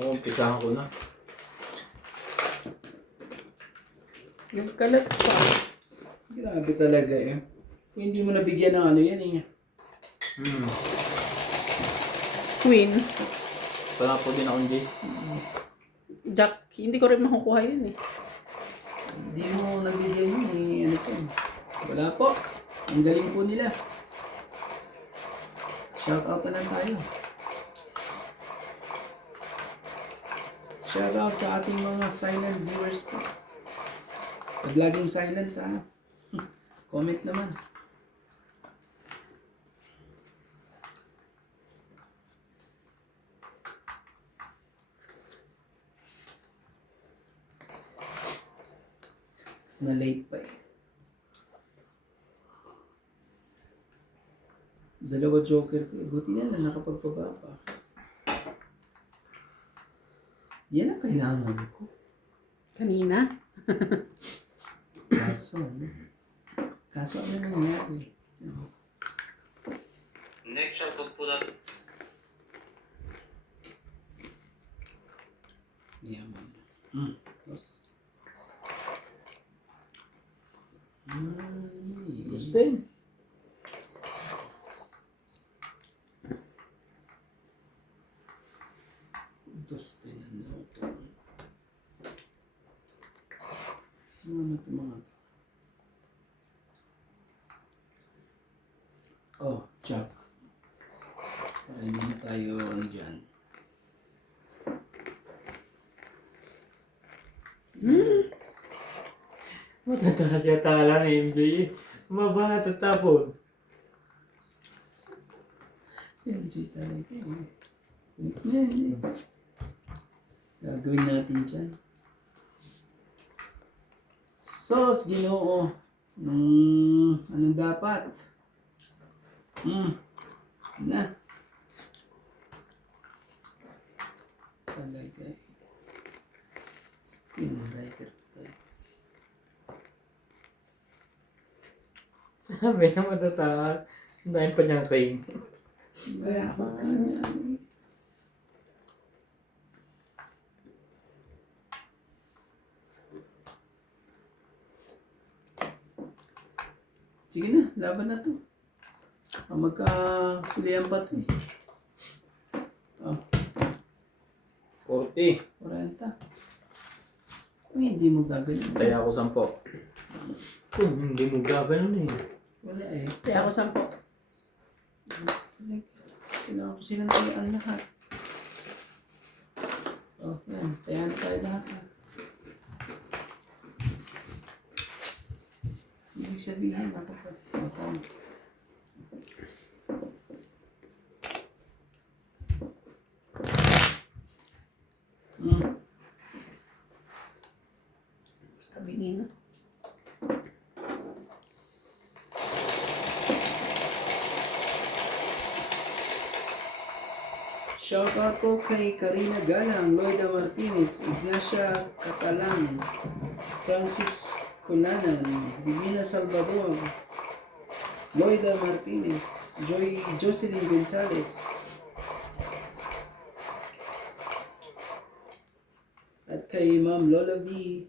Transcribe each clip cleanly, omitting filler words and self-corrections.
Oo, umpisahan ko na. Nagkalat pa. Grabe talaga eh. Kung hindi mo nabigyan ng ano yan eh. Queen. Wala po din akong J. Jack, hindi ko rin makukuha yun eh. Hindi mo nabigyan yun eh. Ano po? Wala po. Ang galing po nila. Shout out na lang tayo. Shout out sa ating mga silent viewers po. Pag laging silent ha. Comment naman. Na late pa eh. Dalawa joker ko. Buti na nakapagpaba pa. Yan ang kailangan ko. Kanina? Kaso ano nangyari? Next shoutout po natin. Yaman. Tapos. Gusto. Dos din ano ito. Ano ito mga ito? Oh, chop. Para hindi na tayo dyan. Matataas yata lang NBA. Maba na tatapon. Siyempre talaga eh. Yan. Gagawin natin dyan. Sos, Ginoo. Anong dapat? Na. Talaga eh. Skin lighter. Sabi na matataas. Dahil pa niyang cream. Kaya ba? Sige na, laban na to. Magka-kulihan pa to eh. Oh, 40. 40. Kung hindi mo gagawin. Kaya ako 10. Kung hindi mo gaganon eh. Wala eh. Kaya ako 10. Kailangan ko silang tayaan lahat. Oh, yan. Tayaan tayo lahat. Ibig sabihin, napapag. Sabihin na. Shoutout po kay Karina Galang, Loida Martinez, Ignacia Catalan, Francis Colanan, Divina Salvador, Loida Martinez, Jocelyn Gonzalez, at kay Ma'am Lola V,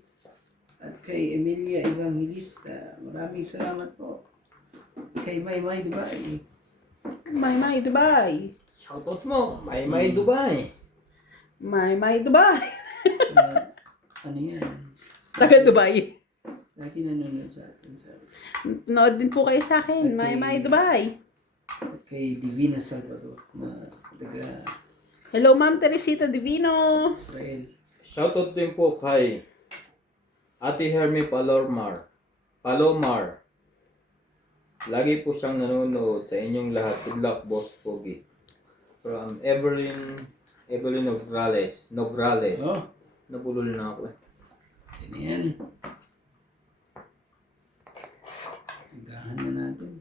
at kay Emilia Evangelista. Maraming salamat po. Kay Maymay Dubai. My Dubai. Shoutout mo. May Dubai. My Dubai. Ano yan? Taga Dubai. Lagi nanonood sa atin. Nood din po kayo sa akin. Okay. My Dubai. Kay Divina Salvador na taga Hello, Ma'am Teresita Divino. Israel. Shoutout din po kay Ate Hermie Palomar. Lagi po siyang nanonood sa inyong lahat. Good luck, Boss Pogi. From Evelyn Nograles. Oh, Nabulol na ako eh. sino yan? Hanggahan na natin.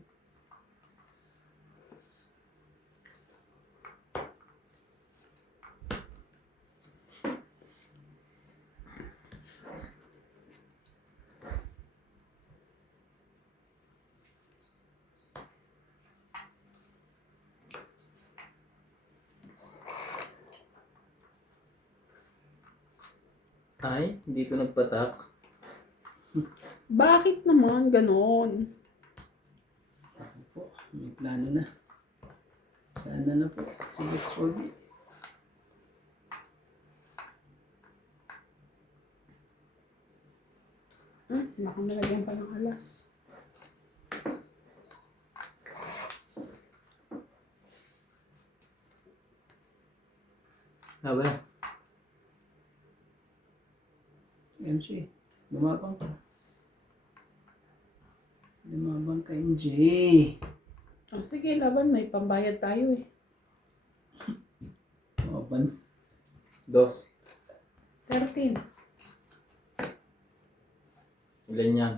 Ay, hindi ko nagpatak. Bakit naman ganon? Ako po, may plano na. Sana na po. Si Boss Pogi. Baka malagyan pa ng alas. Nga ba? MC, lumabang ka. Lumabang ka, MJ. Oh, sige, laban. May pambayad tayo eh. Lumabang. 2. 13. Ilan yan?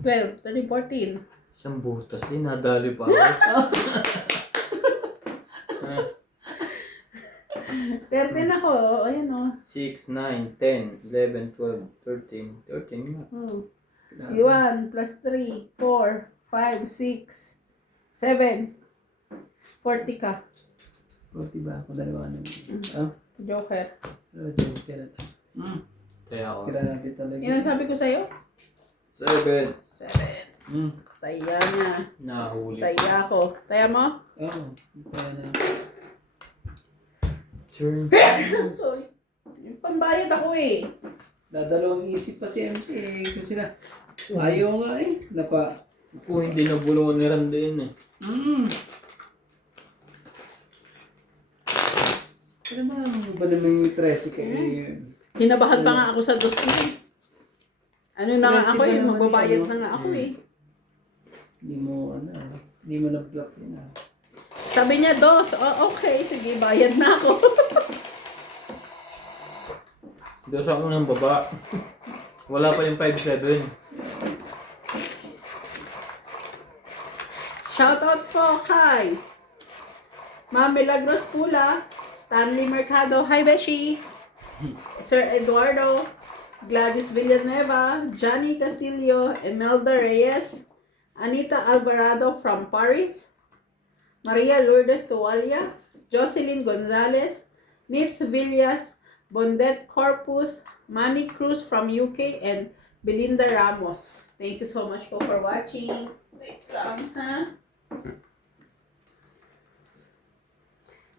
12. 13, 14. Isang butas din, nadali pa ako. 13 ako. Ayan o. 6, 9, 10, 11, 12, 13. 13 nga. 1 plus 3, 4, 5, 6, 7. 40 ka. 40 ba ako? Dalawa na. Ah, Joker. dalawa joker na tayo. Kaya ako. Grabe talaga. Yan ang sabi ko sa'yo? 7. 7. Taya niya. Nahuli. Taya ako. Taya mo? Oo. Kaya na. Turn. Yung pambayad ako eh. Dadalawang isip pa si MC eh. Kasi na, ayaw nga eh. Napa. Kung hindi nabulungan ni Randy yun eh. Ano ba naman yung 13 kayo? Hinabahan pa nga ako sa dos eh. Ano na nga Kasi ako ba eh. naman Magbabayad yun, na nga ako eh. Hindi mo na-block yun ah. Sabi niya, dos. Oh, okay. Sige, bayad na ako. Doon sa unang baba. Wala pa yung 5-7. Shoutout po kay Ma'am Milagros Pula, Stanley Mercado, hi Beshi, Sir Eduardo, Gladys Villanueva, Johnny Castillo, Imelda Reyes, Anita Alvarado from Paris, Maria Lourdes Tualia, Jocelyn Gonzalez, Nitz Villas, Bondet Corpus, Manny Cruz from UK, and Belinda Ramos. Thank you so much po for watching. Wait lang, ha?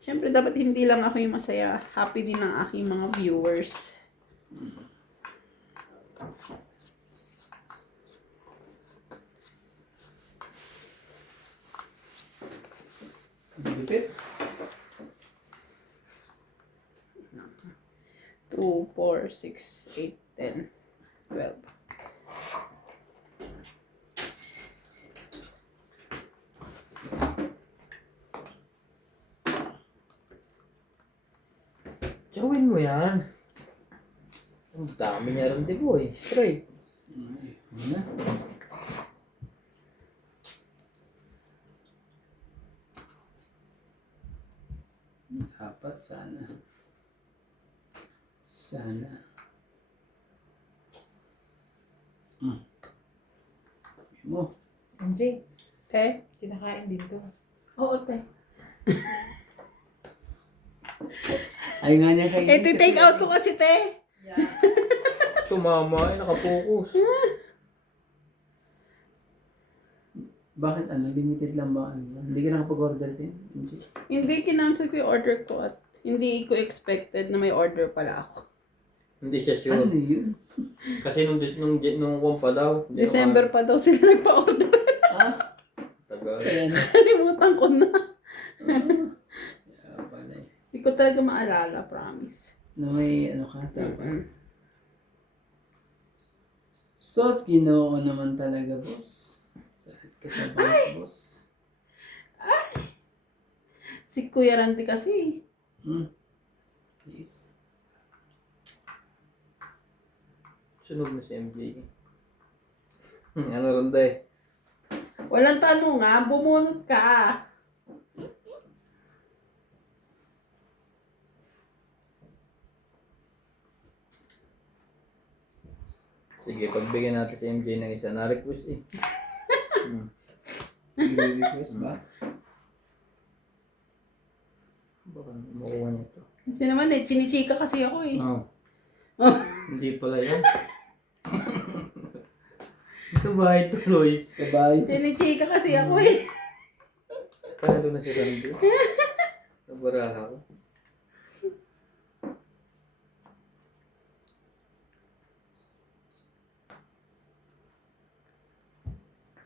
Siyempre, dapat hindi lang ako yung masaya. Happy din ang aking mga viewers. Lipit. 2, 4, 6, 8, 10, 12. Gawin mo yan. Ang dami niya Randy boy. Straight. Ano na? Dapat sana. Sana. Mo. MJ, Te? kinakain dito. Oo, te. Ay nga niya kayo. Take out ko kasi, te. Yeah. Tumama ay nakapokus. Bakit ano? Limited lang ba? Ano? Hindi ka nakapag-order din? Hindi, kinancel ko yung order ko at hindi ko expected na may order pala ako. Hindi siya Ano sure. yun? Kasi nung kung pa daw. hindi December pa daw sila nagpa-order. Tagal. Kaya na. Kalimutan ko na. Kaya pala eh. Hindi ko talaga maalala, promise. Na may ano ka, dapat. Sos, ginoo naman talaga, boss. Sakit ka sa boss. Si Kuya Randy kasi. Yes. Sunog na si MJ. Ano Randy? Walang tanong nga, bumunot ka. Sige, pagbigyan natin si MJ ng isa. Na-request eh. Request ba? Baka makuha niya ito. Kasi naman eh, chinichika kasi ako eh. Oh. Oh. Hindi pala yan. Ito bahay tuloy. Kabay. Chinichika kasi ako eh. Talo na si Randy. Nabaraha ko.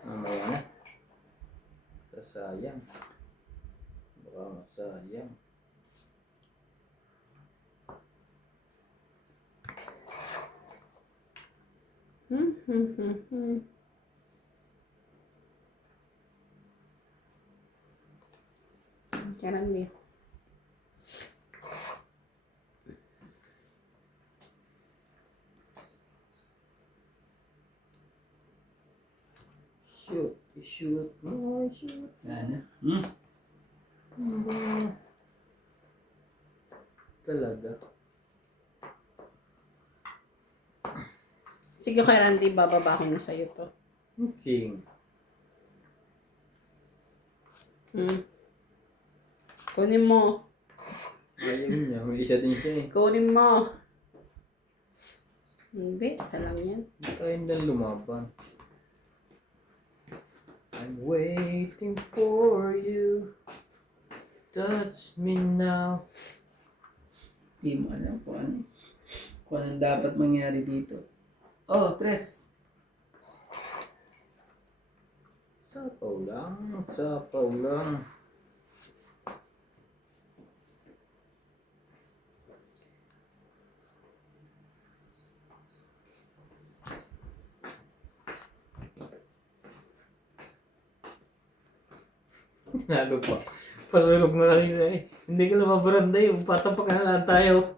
Mamaya na. Sasayang. Baka masayang. Karandi. Shoot. Shoot. Oh, shoot. Ano? Talaga. Sige kay Randy, bababa ko na sa'yo to. King. Kunin mo. Ayaw niya. May isa din siya eh. Kunin mo. Hindi, isa lang yan. Tayo na lumaban. I'm waiting for you. Touch me now. Di mo alam kung anong dapat mangyari dito. Oh, tres. Sapaw lang. Sapaw lang. Lalo pa. Pasulog na lang yun eh. Hindi ka lang mabaranda yung patapak na lang tayo.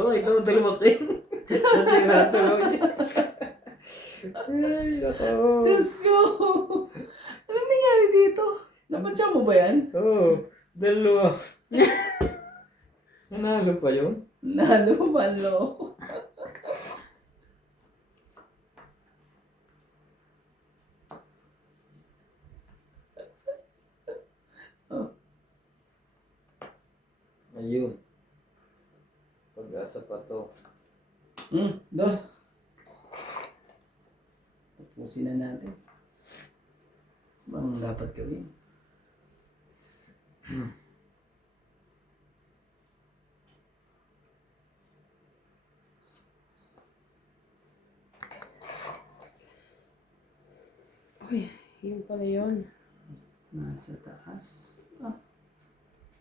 Oo, ito dalimatin. Nasira tuloy. Ay, ako. Diyos ko! Anong nangyari dito? Napansya mo ba yan? Oo, dalawa. Nanalo pa yun? Lalo ba ang loko? Ayun. Pag-asa pa to. Dos. Tapusin na natin. Bang dapat gawin? Uy, yun pala yun. Nasa taas.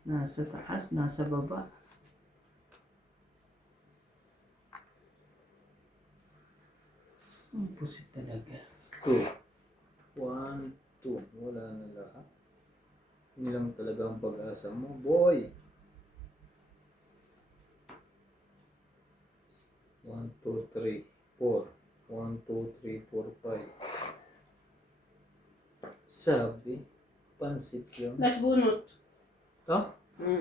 Nasa taas, nasa baba. Ang pusit talaga. 2. 1, 2. Wala na lahat. Yun lang talaga ang pag-asa mo, boy. 1, 2, 3, 4. 1, 2, 3, 4, 5. Sabi, pansit yun. Last bunot. Ito?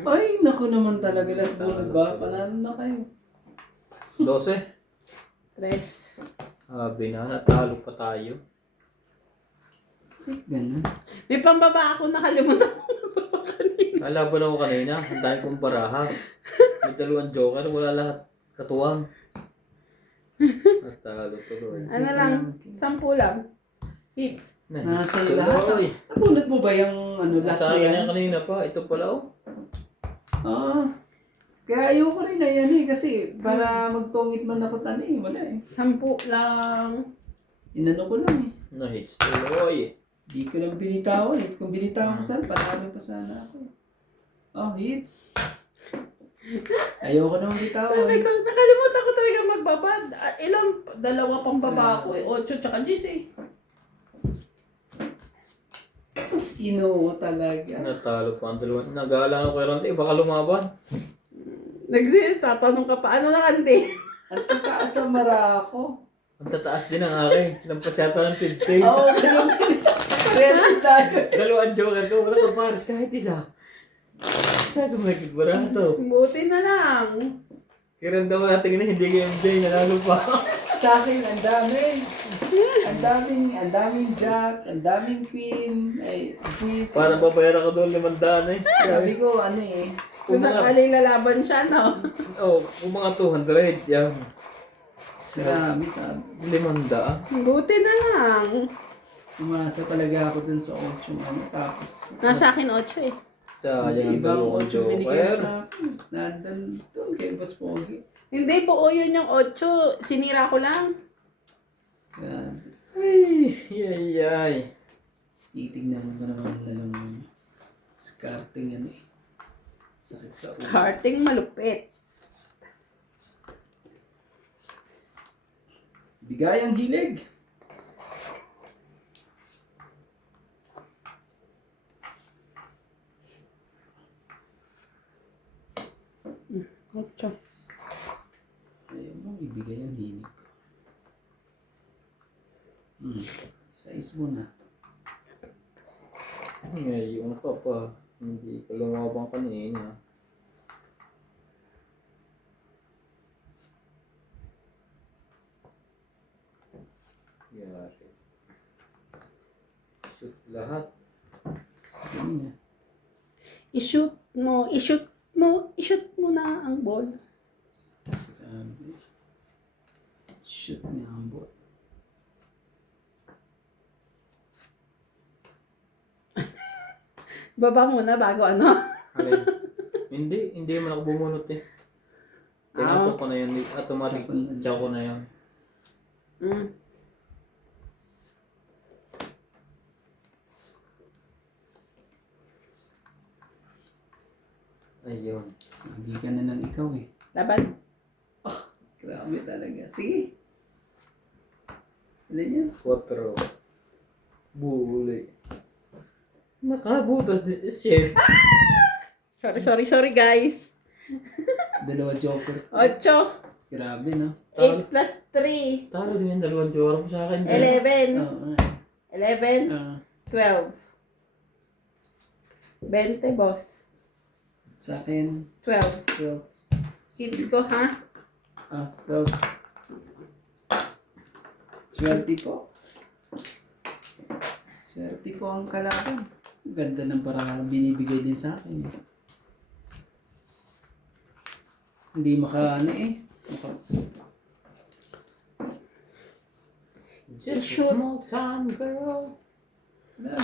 Ay, naku naman talaga. Last bunod ba? Panalo na kayo. 12. Tres. Sabi na, natalo pa tayo. Bakit ganun? May pambaba ako, nakalimutan ko pambaba kanina. Nalaban ako kanina, ang dahil kong baraha. May dalawang joker, wala lahat katuwang. Natalo tuloy. Ano lang, 10 lang. Hits. Nasa Tuloy. lahat. Nabunod mo ba yung last Nasa na akin yan? na kanina pa, ito pala oh. Kaya ayoko rin na yan kasi para magtungit man ako wala 10 lang. Inano ko lang Na-hits tuloy. Di ko lang binitawan. Kung binitawan ko sana, panalo pa sana ako. Oh, hits. Ayoko naman bitawan. Sabi ko, nakalimutan ko talaga magbabad. Ilang, 2 pang baba ako eh. 8 tsaka 10 eh. Sus, inuwa talaga. Natalo pa ang dalawa. Nag-aalang ako kay Randy, baka lumaban. Tatanong ka pa, ano na Randy? Ang tataas ang mara ako. Ang tataas din ang akin. Lampas yata ng 15. Oo, ganun. Ready tayo. Dalawang joker ko, wala ka pares kahit isa. Saan ito magkigbara to? Buti na lang. Kiran daw natin na hindi kayo MJ, nanalo pa. Sa akin, ang dami. Ang daming jack, ang daming queen, ay, jeez. Parang babayaran ko doon 500 eh. Sabi ko, Kung sakaling lalaban siya, no? Oh, kung mga 200, yan. Marami sabi. 500. Buti na lang. Umasa talaga ako dun sa 8 ano. Tapos, Nasa akin 8 eh. Sayang ang ibang dalawang 8 binigay joker. sa akin. Nandan doon kay Boss Pogi. Hindi, buo yun yung 8. Sinira ko lang. Grabe. Ay, yay, yay. Titignan mo naman na ng skarting ano. Sakit sa ulo. Karting malupit. Bigay ang hilig. Ocho. Ayaw mo, ibigay ang hilig ko. Size mo na. Ngayon ka pa. Hindi ka lumabang kanina. Yari. Shoot lahat. Ganyan. I-shoot mo na ang ball. Grabe. Shoot niya ang ball. Baba muna bago ano. Alin? Hindi man ako bumunot eh. Tinapok ko na yun. Automatic. Tiyaw ko na yun. Mm. Ayun. Hindi ka na ng ikaw eh. Laban. Grabe talaga. Sige. Ano yan? 4. Buli. Nakabutas din. Shit. Sorry guys. Dalawa joker. 8. Grabe no? 8 plus 3. Talo din yung dalawang joker ko sa akin. 11. Oo. 11. Ah, 12. 20, boss. sa akin, 12. 12. Kids ko, ha? 12. Swerte po. Swerte po ang kalaban. Ang ganda ng parang binibigay din sa akin. Hindi ano eh. Just a small time girl. Wala,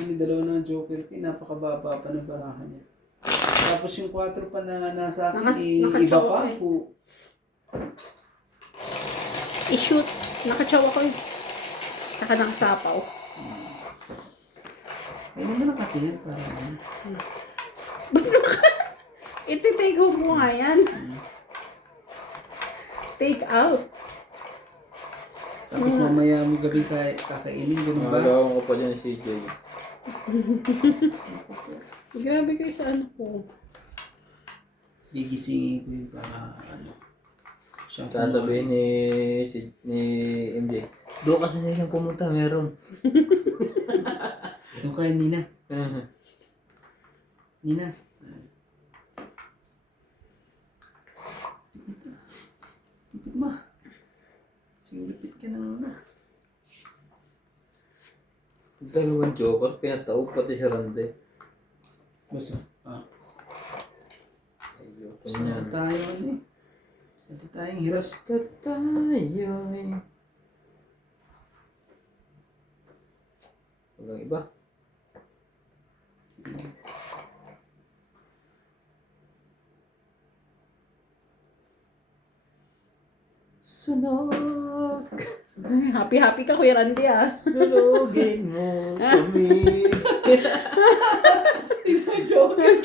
hindi dalawa ng joker ko. Napakababa pa ng barahan niya. Tapos yung 4 pa na nasa akin, iba nakatsawa pa ko eh. po. I-shoot. Nakatsawa ko eh. Saka nakasapaw. Ay, naman na kasi yan para ano. Iti-take home mo nga yan. Take out. Tapos mamaya mo gabi kakainin, ganun ba? Magawa ko pa dyan si CJ. Grabe kayo sa ano ko. Gigisingin ko yun para ano. Siyang Sasabihin ni MJ. Doon kasi na yung pumunta, meron. Doon kayo, Nina. Nina. Lupit ma. Sige, lupit ka na muna. Dalawang joker, pinatao pati si Rande. Basta. Ayoko Basta niyan. tayo ano eh. Basta tayong hirap. Basta tayo eh. Walang iba. Sunog! Happy ka, Kuya Randy, ah. Sunugin mo kami. Ito joker.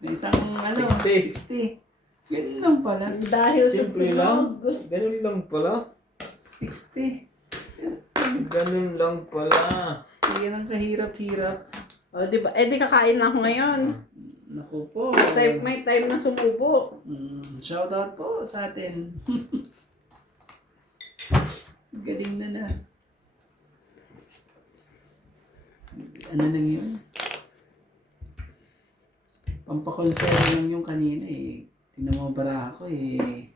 May isang ano, 60. 60. Ganun lang pala. Dahil sa Simple lang. sunog. Ganun lang pala. 60. Ganun lang pala. Yan ang kahirap-hirap. O, di ba? Eh, di kakain na ako ngayon. Naku po. May time na sumubo. Shoutout po sa atin. Galing na. Ano lang yun? Pampakonsolo lang yung kanina eh. Tingnan mo ang baraha ko eh.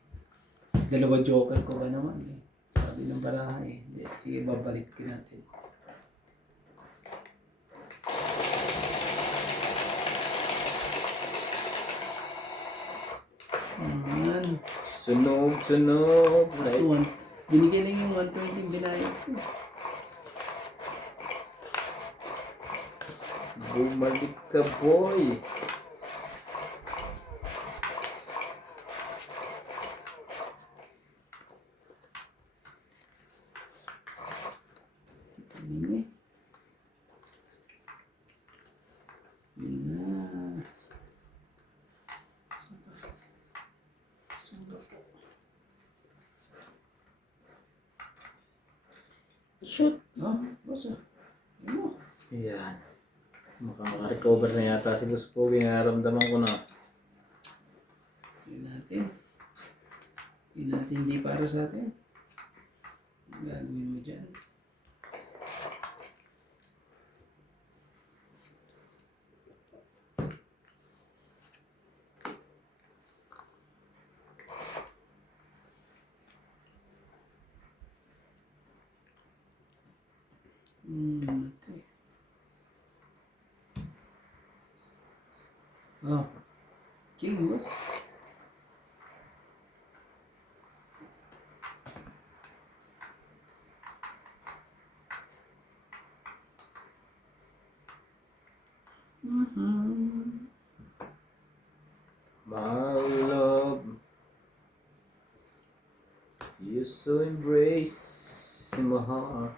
Dalawa joker ko ba naman eh. Sabi ng baraha eh. Sige, babalik ko natin. Sunog. Kaso, binigyan lang yung 120 binayad ko. Bumalik ka, boy. Hindi. Yun na. Saan ba po? Shoot. Basta. Ano? Yan. Makaka-recover na yata si Gus Pogi. Nararamdaman ko na. Yun natin. Yun natin hindi para sa atin. Ang gagawin mo dyan. Ito. Oh. King boss. My love, you so embrace in my heart.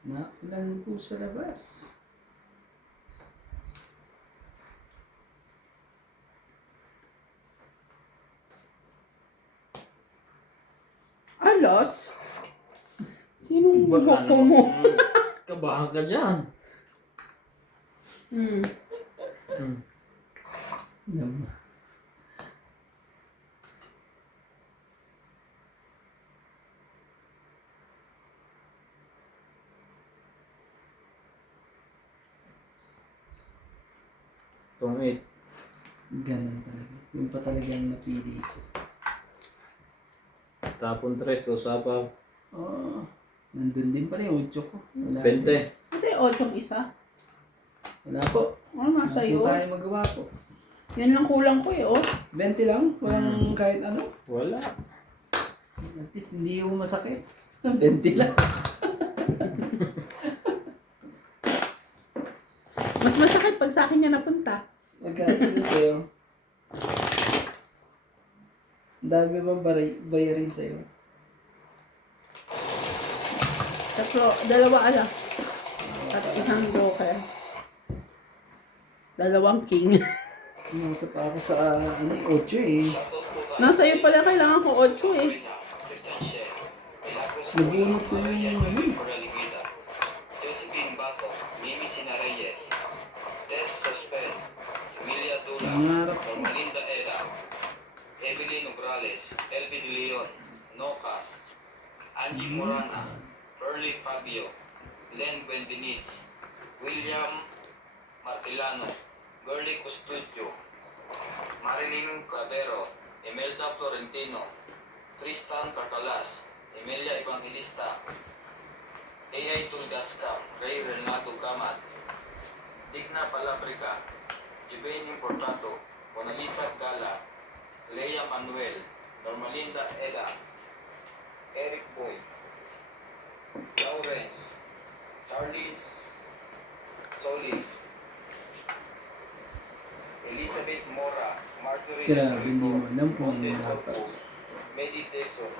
Naulan po sa labas. Alos? Sinong bako mo? Kabahan ka dyan. Hmm. Naman. Tungit. Ganun talaga. Yung pa talagang napili ko. Tapon tres o sapaw. Oh, nandun din pala yung 8 ko. Wala. 20. Ito yung 8 isa. Wala po. Ano nasa Wala iyo? po tayo magawa po. Yan lang kulang ko eh, oh. 20 lang. Walang kahit ano. Wala. At least hindi yung masakit. 20 lang. Mas masakit pag sa akin yan napunta. Magkano yun sa'yo? Ang dami bang bayarin sa'yo? Dalawa ala. At isang joker. Dalawang king. Nasa pa ako sa 8 eh. Nasa iyo pala kailangan ko 8 eh. Nabunot ko yung ano eh. Josephine Bato, Mimi Sina Reyes, Tess Suspend, Emilia Dulas, Nangarap ko. Normalinda Era, Evelyn Nograles, Elvin De Leon, Nocas, Angie Morana, Pearly Fabio, Len Buendinich, William Martilano, Gurley Custudio, Marilyn Clavero, Imelda Florentino, Tristan Carcalas, Emilia Evangelista, A.I. Tulgasca, Ray Renato Gamat, Digna Palabrica, Jibane Importato, Monalisa Gala, Lea Manuel, Normalinda Eda, Eric Boy, Lawrence, Charles Solis, Elizabeth Mora, Marjorie Grabe, hindi mo alam kung Monte dapat. Corpus, Medi Teso,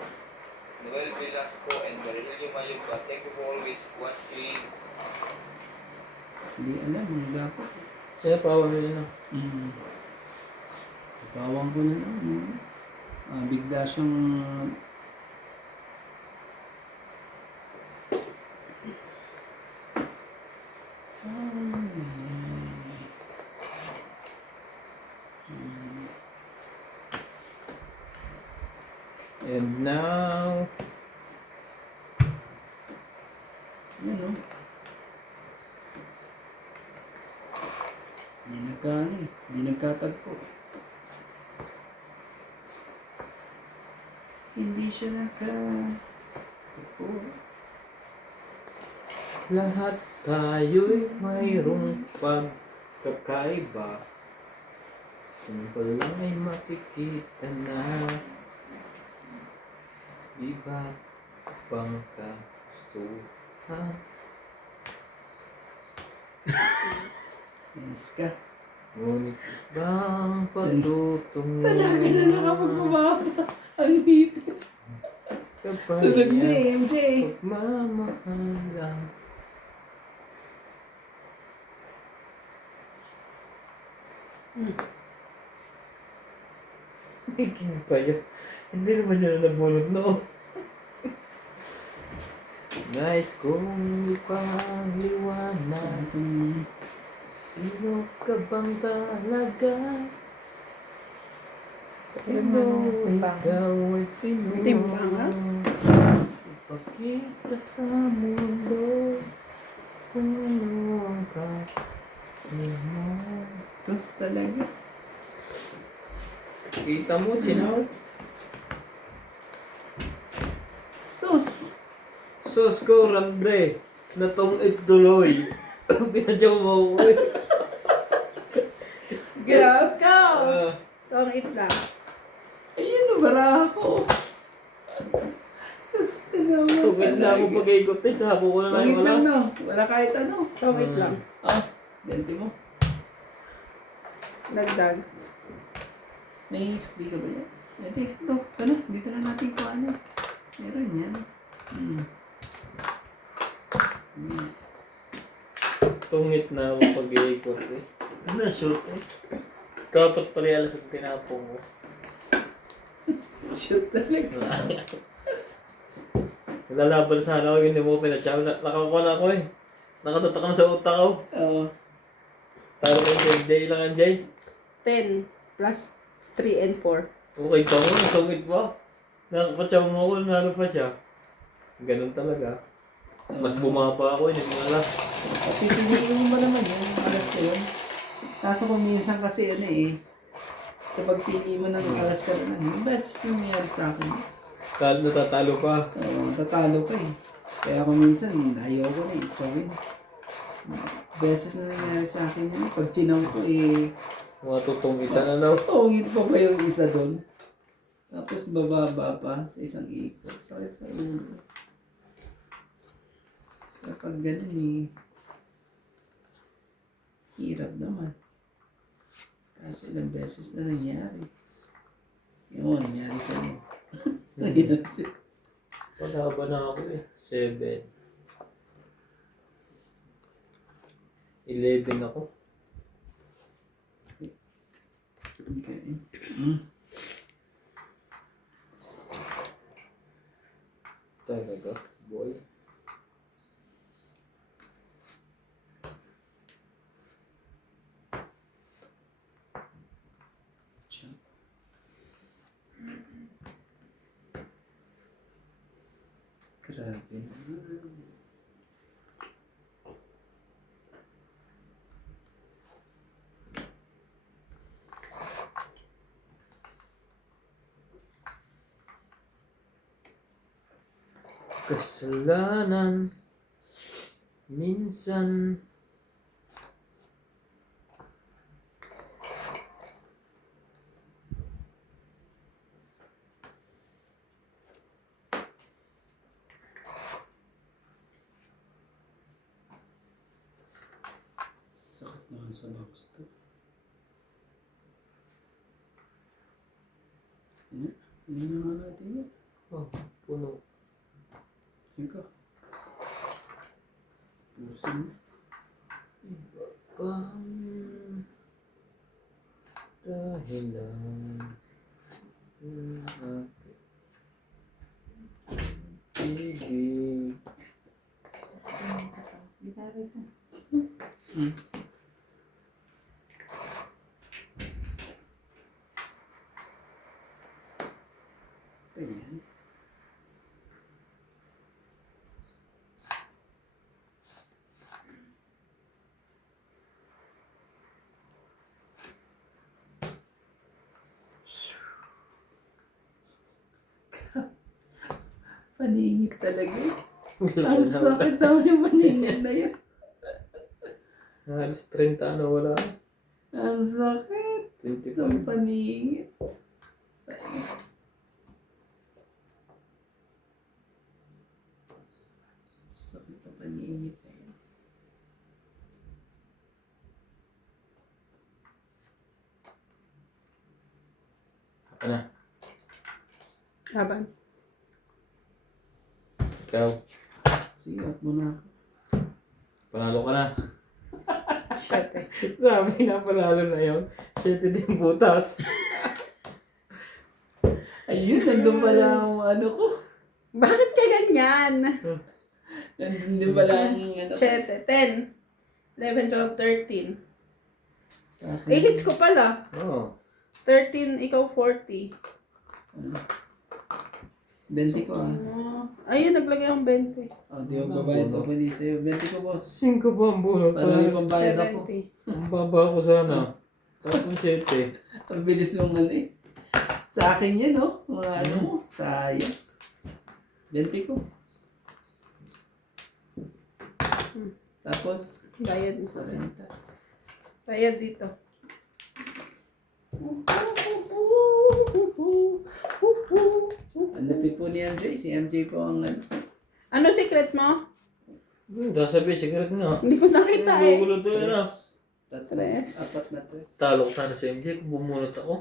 Noel Velasco, and Marilio Mayuga. Thank you for always watching. Hindi alam kung dapat. Sa'yo pa nila. Bawang ko na lang. Bigla siyang And now, Yan o. Hindi nagkatagpo. Hindi siya nagkatagpo. lahat tayo'y mayroong pagkakaiba. Simple lang ay makikita na iba't ibang kagustuhan. Yes ka. Ngunit isang pagtutong Talaga na nakapagbababa. Ang hito. kapag Tulog na niya MJ. pagmamahal lang. Kikinig pa yun. Hindi naman yun nabulog noon. Nais kong ipaliwanag. Sino ka bang talaga? Ano ikaw ay Timbang, ha? Ipakita sa mundo kung ano ang kaya mo. Tos talaga. Kita mo, Chinaw? Sus! Sos ko, Rande. Natungit tuloy. Pinadyaw mo ko eh. Grab ka! Ah, Tongit lang. Ayun na bara ako. Sus ka naman. Tungit na ako pag-ikot eh. Sabo ko na lang Tungit yung lang alas. no. Wala kahit ano. Tongit lang. Ah, dente mo. Dagdag. May sukli ka ba yan? Dente, ito. Ano? Dito na natin kung ano. Meron yan. Tungit na ako pag-ikot eh. Ano na shoot eh? Dapat pala yung alas ang tinapong mo. Shoot talaga. Lalaban sana ako, hindi mo pinatsaw. Nakakuha na ako eh. Nakatatak na sa utak ko. Oo. Taro ko yung Jay lang ang Jay. 10 plus 3 and 4. Okay ka mo, nasungit pa. Nakapatsaw mo ako, nalo pa siya. Ganun talaga. Mas bumaba ako, hindi mo alas. Pipiliin mo ba naman yun? Yung alas ko yun? Kaso kung minsan kasi ano eh. Sa pagpili mo ng alas ka na yung beses na nangyari sa akin. Natatalo pa. Oo, tatalo ka eh. Kaya kung minsan, ayoko na eh. Sorry. Beses na nangyari sa akin yun. Pag chinaw ko eh, Mga tutungitan na daw. tungit pa ba yung isa doon? Tapos bababa pa sa isang ikot. Sakit sa ulo. Kapag ganun eh, hirap naman. Kasi ilang beses na nangyari. Yun, nangyari sa'yo. Ayan siya. Wala ba na ako eh? 7. 11 ako. Okay. Talaga, boy. Grabe. Kasalanan minsan Sakit naman sa box to. Yan. Yan na nga natin yan. oh, puno. 5. Pusin na. Iba pang dahilan ng aking ibig. Ayan. Paningit talaga. Ang sakit daw yung paningit na yun. Halos 30 wala. Ang sakit. 25. Ang paningit. Sais. Sakit ang paningit na yun. Ako na. Laban. Ikaw. Sige, at muna ako. Panalo ka na. Siyete. Sabi na panalo na yun. 7 din butas. Ayun, nandun pala ang ano ko. Bakit ka ganyan? Nandun pala ang ano. Siyete. 10. 11, 12, 13. Sa akin. Eh, hits ko pala. Oo. 13, ikaw 40. 20 ko ah. Ayun, naglagay akong 20. Oh, di ako babayad pa pali sa'yo. 20 ko, boss. 5 ba ang bunot? Para may pambayad ako. 70. Ang baba ko sana. Tapos 7. Ang bilis mong ano eh. Sa akin yan, no? Mga ano mo. Sayang. 20 ko. Tapos, Bayad mo sa 40. Bayad dito. Ang lapit po ni MJ. Si MJ po ang ano. Ano secret mo? Sasabi, sigaret na. Hindi ko nakita eh. Gugulo doon na. Tres. Apat na tres. Talo ko sana sa MJ kung bumunot ako.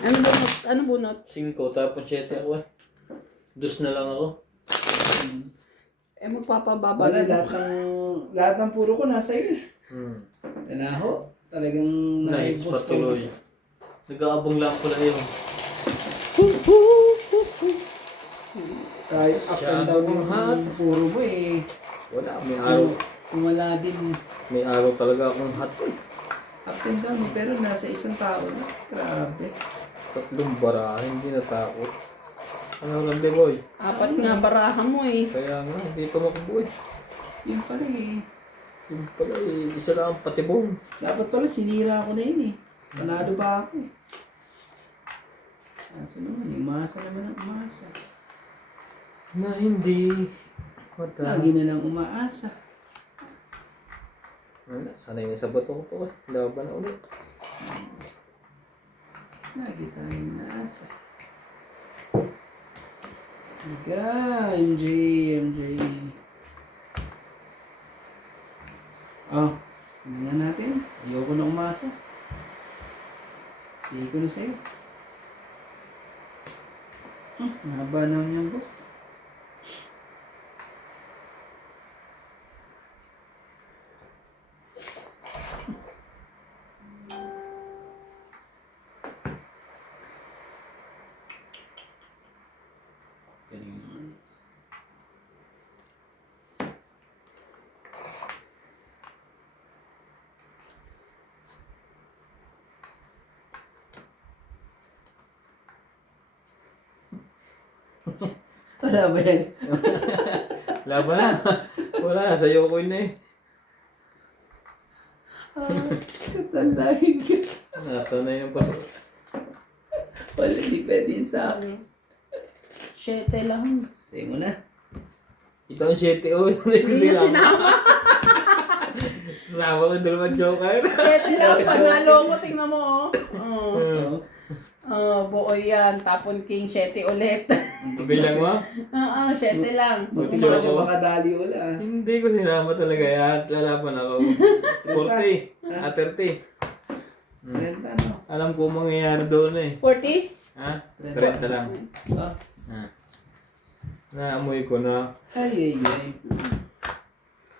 Ano bunot? Ano bunot? 5 tapos 7 ako eh. Dus na lang ako. Eh, magpapababa Wala, din. lahat ng puro ko nasa iyo. Tanaho. Talagang Nice naibos ko. patuloy. Nag-aabang lang ko na yun. Tayo up and down yung Hot. puro mo eh. Wala, may araw. Wala din. May araw talaga akong hot eh. Up and down eh. Pero nasa isang tao na. Grabe. 3 bara, hindi natakot. Ano lang di boy? 4 nga baraha mo eh. Kaya nga, hindi pa makubuhay. Yun pala eh. Yung pala eh, isa lang ang patibong. Dapat pala sinira ko na yun eh. Panado pa ako eh. Kaso naman, umasa naman ang umasa. Na hindi. Lagi na lang umaasa. Wala, sanay na sa bato ko to eh. Laban na ulit. Lagi tayong naasa. Higa, MJ. Oh, tingnan natin. Ayoko na umasa. Hindi ko na sa'yo. Mahaba naman yung boss. Galing naman. Wala ba yan? Laban na. Wala, sa'yo ko yun eh. Talagin ka. Nasa na yung bato. Wala, di pwede yun sa akin. 7 lang. Sa'yo mo na. Ito ang 7 o. Hindi nyo sinama. Sasama ko dalawang joker. 7 lang. Panalo ko. Tingnan mo oh. Oo. Buo yan. Tapon king 7 ulit. Bilang mo? Oo, 7 lang. Hindi Joke mo siya ko. makadali wala. Hindi ko sinama talaga yan. Lalaban ako. 40. 30. Renta no? Alam ko mangyayari doon eh. 40? Ha? 30 lang. Ah. Naamoy ko na. Ay.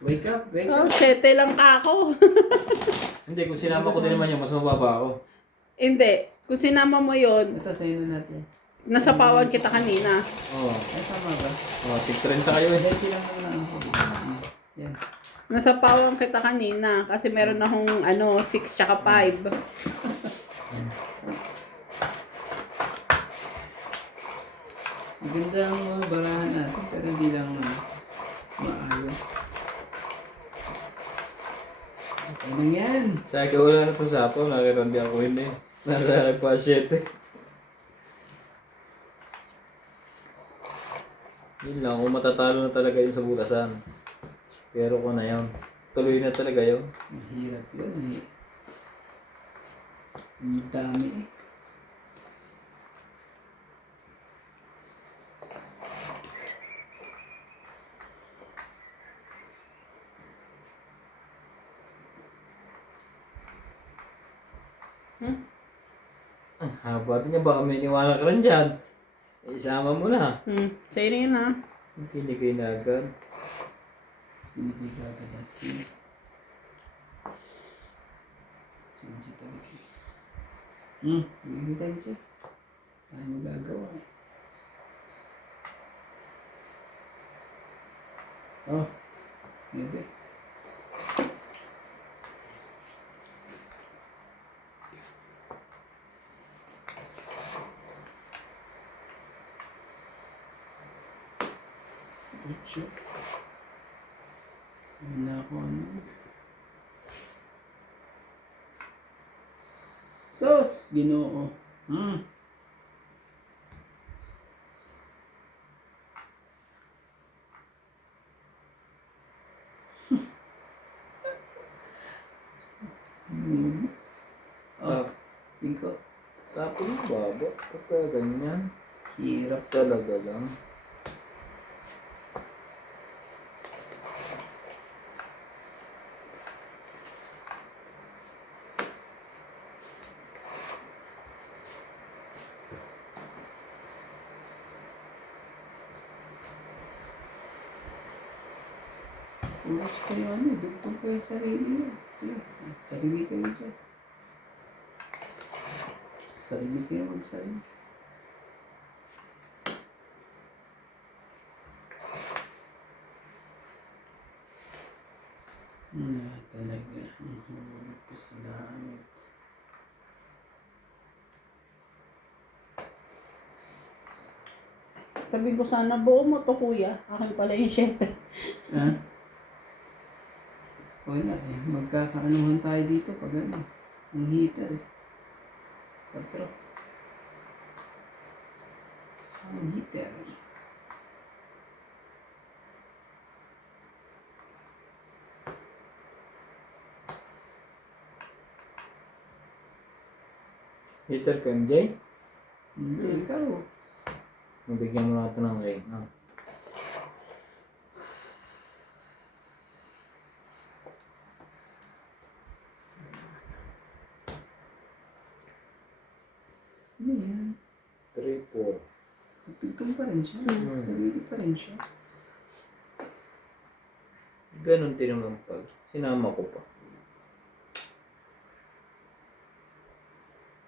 Wake up. Oh, 7 lang ka ako. Hindi, kung sinama ko din naman yan, mas mababa ako. Hindi. Kung sinama mo yon, Ito sa'yo na natin. nasapawan kita kanina. Oo. Ay, tama ba? Tig 30 kayo eh. Dahil lang naman ako. Yan. Nasapawan kita kanina kasi meron akong 6 tsaka 5. Maganda ang mga barahan natin, pero hindi lang maayos. Okay lang yan. Sa akin wala na to sa ako, nakirondi ako yun eh. Nasa pa 7. Yun lang, kung matatalo na talaga yun sa bulasan. Pero ko na yun. Tuloy na talaga yun. Mahirap yun eh. Ang dami eh. Ang haba niya, baka may iniwala ka rin dyan. Isama mo na. Sa'yo na yun ah. Pinigay na agad. Hindi ka agad. Simsi talaga. Hindi tayo siya. Tayo magagawa. Oh, maybe. Ocho. Wala ko ano. Sos! Ginoo. Oh, 5. Tapos yung baba. Pagka ganyan. Hirap. Talaga lang. Puros kayo ano, dugtong kayo sarili yun. Sige, sarili kayo dyan. Sarili kayo magsarili. Talaga. Hulog ko sa langit. Sabi ko sana buo mo to kuya. Akin pala yung 7. Ha? Wala eh. Magkakaanuhan tayo dito pag ano. Ang heater eh. 4. Ang heater. Hater ka, MJ? Hindi, ikaw. Mabigyan mo natin ng ring. Ah. Ano yan? 3, 4. Tugtong pa rin siya. Sarili pa rin siya. Ganon din naman pag. Sinama ko pa.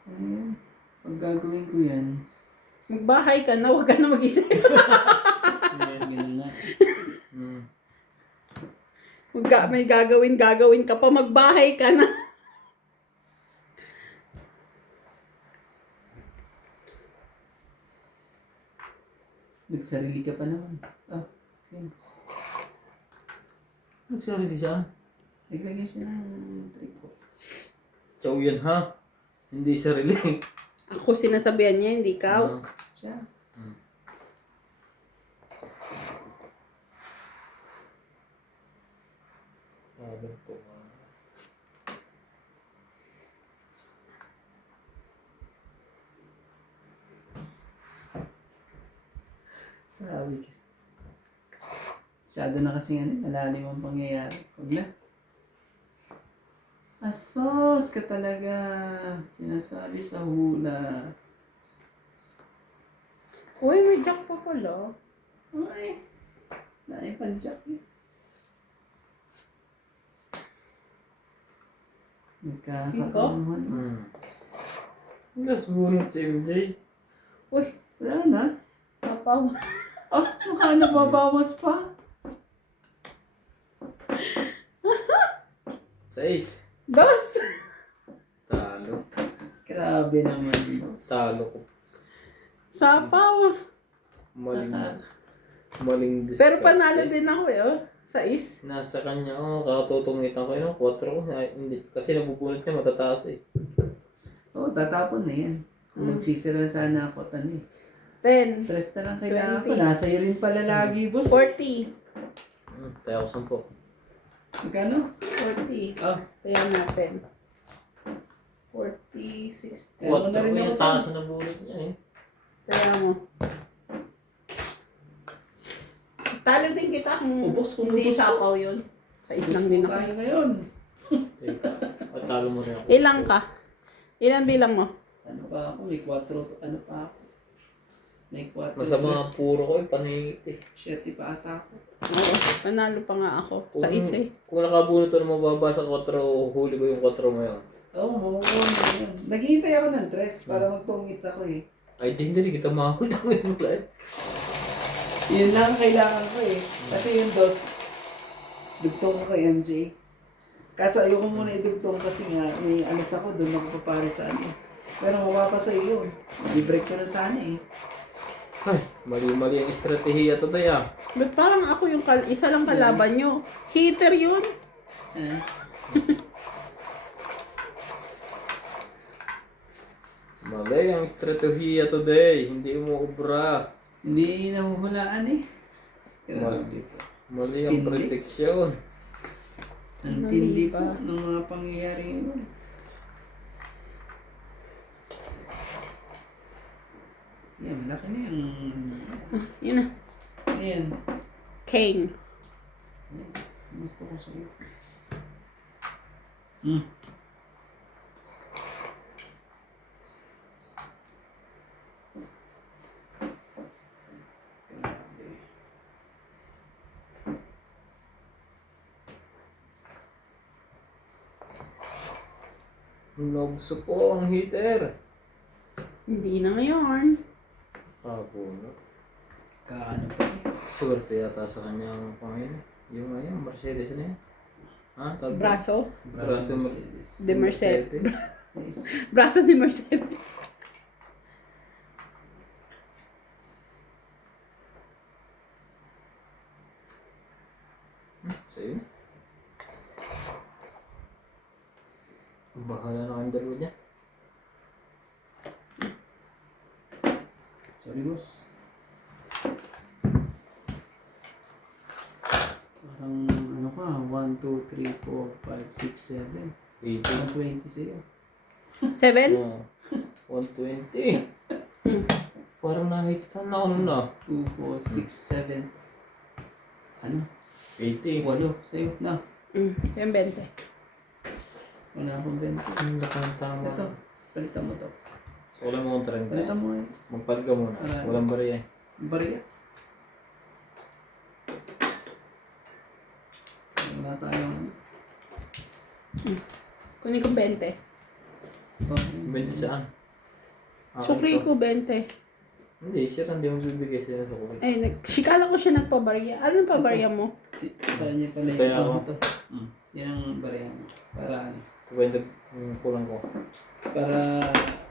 Ano yan? Pag gagawin ko yan, Magbahay ka na, huwag ka na mag-isip. sige na nga. May gagawin ka pa, magbahay ka na. Nagsarili ka pa naman. Oh, yun. Nagsarili siya. Naglagay siya ng tripo. Chow yan ha. Hindi sarili. Ako sinasabihan niya, hindi ikaw. Siya. Sabi to. Sabi ka. Masyado na kasi malalim ang pangyayari. Huwag na. Asos ka talaga. Sinasabi sa hula. Uy, may jack pa pala. Ay. Dahil pa jack eh. Nagkakaanuhan. Mas bunot si MJ. Uy, Wala na. sapaw. Oh, mukha nababawas pa. 6. Dos! Talo. Grabe naman. Talo ko. Sapaw. Maling, maling Pero diskarte. panalo din ako eh, oh. 6. Nasa kanya, kakatutungitan ko yun, 4 ko. Hindi, kasi nabubunot niya matataas eh. Oo, tatapon na yan. Kung magsisira sana ako, 10. 3 na lang kailangan 20. ko. Nasa iyo rin pala lagi, boss. 40. Tayo ko 10. Magkano? 40. Ah, Kaya natin. 40, 60. Kaya mo na 4 rin ko ako yung taas na bunot niya eh. Kaya mo. Talo din kita kung Ubos, kung hindi ubos ko. sapaw yun. 6 lang din ako. tayo ngayon. Teka, at talo mo rin ako. Ilang ka? Ilan bilang mo? Ano pa ako? May 4, ano pa ako? May 4. Nasa mga puro ko eh, paningit eh. 7 pa ata ako. Oo, panalo pa nga ako. Sa isa eh. Kung nakabunot na mababa sa 4, huli ko yung 4 ngayon. Oo, makukuha mo yun. Naghihintay ako ng 3 para magtungit ako eh. Ay, hindi kita mahuli ako yung live. Yun lang ang kailangan ko eh. Kasi yung dos, dugtong ko kay MJ. Kaso ayoko muna idugtong kasi nga may alas ako doon ako papare sa ano. Pero mawapa sa iyo yun. I-break ko na sana eh. Ay, mali-mali ang estratehiya to tayo ah. But parang ako yung isa lang kalaban nyo. Hater yun. Ah. Mali ang estratehiya today, hindi mo ubra. Hindi nahuhulaan eh. Mali, mali ang Hindi. prediction. Ang Mali tindi pa. po ng mga pangyayari ngayon. Yan, malaki na yung... Yun na. Ano yan? King. Yan, gusto ko sa'yo. Hmm. Nogso po ang hitter. Hindi na ngayon. Papuno. Kaano pa eh. Swerte yata sa kanyang Panginoon. Yung ngayon, Mercedes na yan. Ha? Tawag ba? Braso. Braso Mercedes. De Mercedes. Yes. Braso de Mercedes. Sa'yo. Bahala na kayong dalawa dyan. Sorry, boss. Parang ano ka, 1, 2, 3, 4, 5, 6, 7. 80. 120 sa'yo. 7? Oh, 120. Parang na-hitstan na ako nun ah. 2, 4, 6, 7. Ano? 80. 8 sa'yo. Na. Yung 20. Wala akong 20. Ang lakang tama. Ito. Palitan mo to. So, wala mo kong 30. Palitan mo eh. Magpalit ka muna. Alright. Walang bariya eh. Bariya. Wala tayong ano. Kunin ko 20. Okay. 20 saan? Sukli ito. ko 20. Hindi, siya hindi mo bibigay sila sa kulit. Ay, sikala ko siya nagpabarya. Anong pabarya mo? Sa kanya pala Kaya yung ako. to. Yan ang bariya mo. Para ano. 20 yung kulang ko. Para